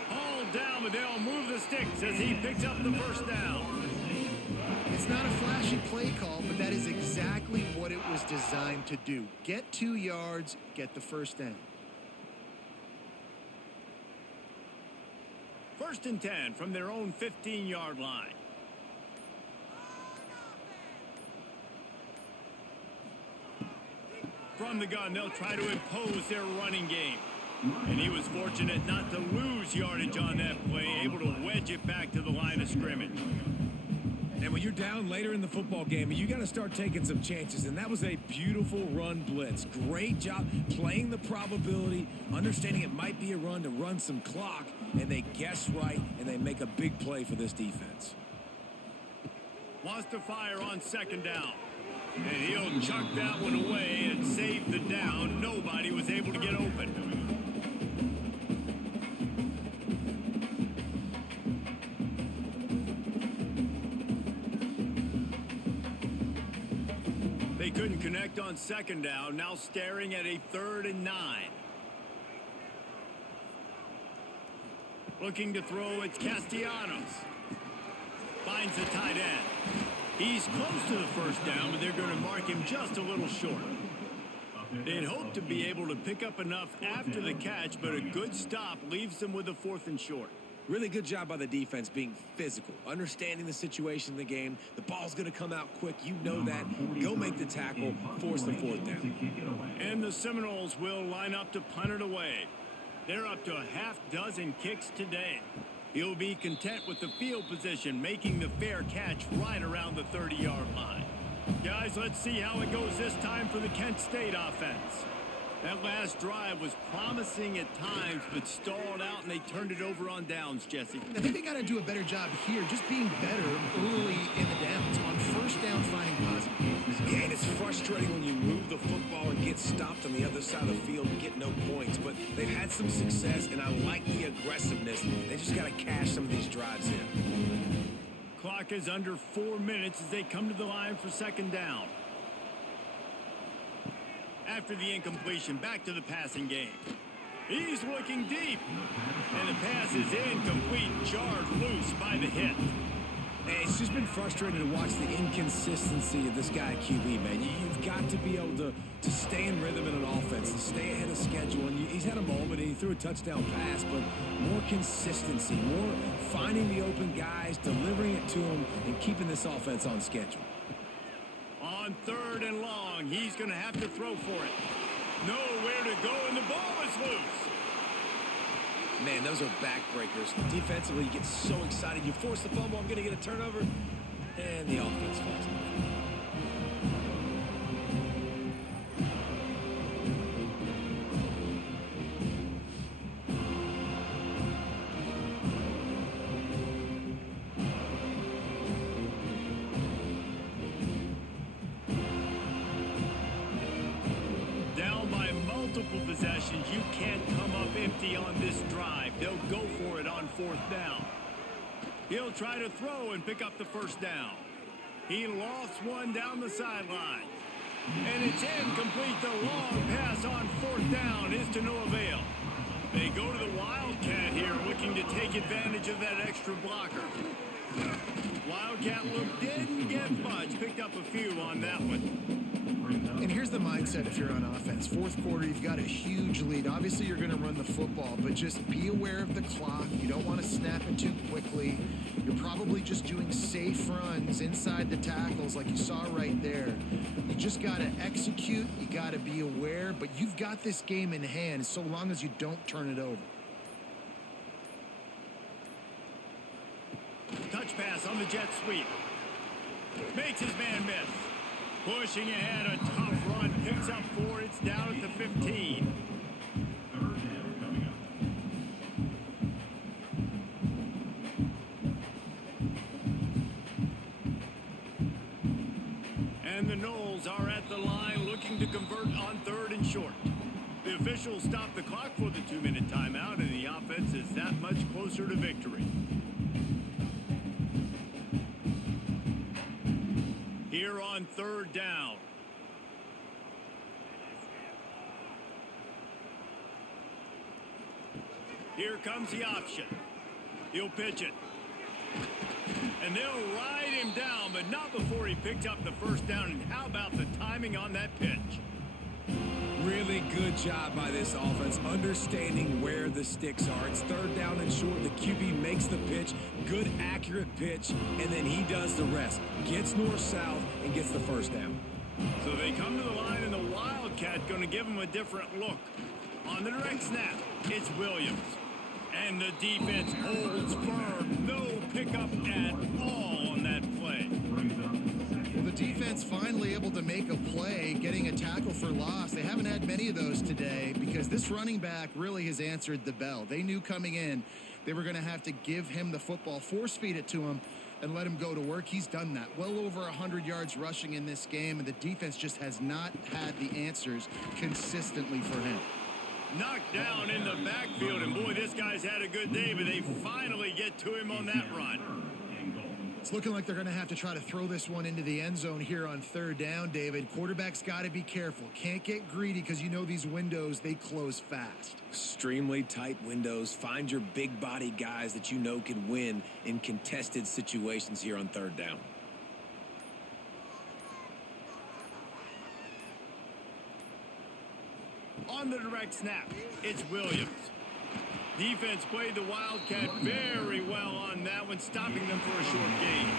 Hauled down, but they'll move the sticks as he picks up the 1st down. It's not a flashy play call, but that is exactly what it was designed to do. Get 2 yards, get the first down. 1st and 10 from their own 15-yard line. From the gun, they'll try to impose their running game. And he was fortunate not to lose yardage on that play, able to wedge it back to the line of scrimmage. And when you're down later in the football game, you got to start taking some chances. And that was a beautiful run blitz. Great job playing the probability, understanding it might be a run to run some clock. And they guess right, and they make a big play for this defense. Wants to fire on 2nd down. And he'll chuck that one away and save the down. Nobody was able to get open. They couldn't connect on 2nd down. Now staring at a 3rd and 9. Looking to throw, it's Castellanos. Finds the tight end. He's close to the 1st down, but they're going to mark him just a little short. They'd hope to be able to pick up enough after the catch, but a good stop leaves them with a 4th and short. Really good job by the defense being physical, understanding the situation in the game. The ball's going to come out quick. You know that. Go make the tackle, force the 4th down. And the Seminoles will line up to punt it away. They're up to a half dozen kicks today. He'll be content with the field position, making the fair catch right around the 30-yard line. Guys, let's see how it goes this time for the Kent State offense. That last drive was promising at times, but stalled out, and they turned it over on downs, Jesse. I think they got to do a better job here, just being better early in the downs. On 1st down, finding positive gains. Yeah, and it's frustrating when you move the football and get stopped on the other side of the field and get no points. But they've had some success, and I like the aggressiveness. They just got to cash some of these drives in. Clock is under 4 minutes as they come to the line for 2nd down. After the incompletion, back to the passing game. He's looking deep. And the pass is incomplete, jarred loose by the hit. And it's just been frustrating to watch the inconsistency of this guy at QB, man. You've got to be able to stay in rhythm in an offense, to stay ahead of schedule. And he's had a moment, and he threw a touchdown pass, but more consistency, more finding the open guys, delivering it to them, and keeping this offense on schedule. On 3rd and long, he's going to have to throw for it. Nowhere to go, and the ball is loose. Man, those are backbreakers. Defensively, you get so excited. You force the fumble, I'm going to get a turnover, and the offense falls off. Possessions, you can't come up empty on this drive. They'll go for it on 4th down. He'll try to throw and pick up the 1st down. He lost one down the sideline. And it's incomplete. The long pass on 4th down is to no avail. They go to the Wildcat here, looking to take advantage of that extra blocker. Wildcat look didn't get much. Picked up a few on that one. And here's the mindset if you're on offense. 4th quarter, you've got a huge lead. Obviously, you're going to run the football, but just be aware of the clock. You don't want to snap it too quickly. You're probably just doing safe runs inside the tackles like you saw right there. You just got to execute. You got to be aware, but you've got this game in hand so long as you don't turn it over. Touch pass on the jet sweep. Makes his man miss. Pushing ahead, a tough run, picks up 4, it's down at the 15. And the Noles are at the line looking to convert on 3rd and short. The officials stop the clock for the 2-minute timeout, and the offense is that much closer to victory. Here on 3rd down. Here comes the option. He'll pitch it. And they'll ride him down, but not before he picks up the first down. And how about the timing on that pitch? Really good job by this offense, understanding where the sticks are. It's third down and short. The QB makes the pitch, good, accurate pitch, and then he does the rest. Gets north-south and gets the first down. So they come to the line, and the Wildcat going to give him a different look. On the direct snap, it's Williams. And the defense holds firm. No pickup at all on that play. Well, the defense finally able to make a play, getting a tackle for loss. They haven't had many of those today because this running back really has answered the bell. They knew coming in they were going to have to give him the football, force feed it to him, and let him go to work. He's done that. Well over 100 yards rushing in this game, and the defense just has not had the answers consistently for him. Knocked down in the backfield, and boy, this guy's had a good day, but they finally get to him on that run. It's looking like they're going to have to try to throw this one into the end zone here on third down, David. Quarterback's got to be careful. Can't get greedy because you know these windows, they close fast. Extremely tight windows. Find your big body guys that you know can win in contested situations here on third down. On the direct snap, it's Williams. Defense played the Wildcat very well on that one, stopping them for a short gain.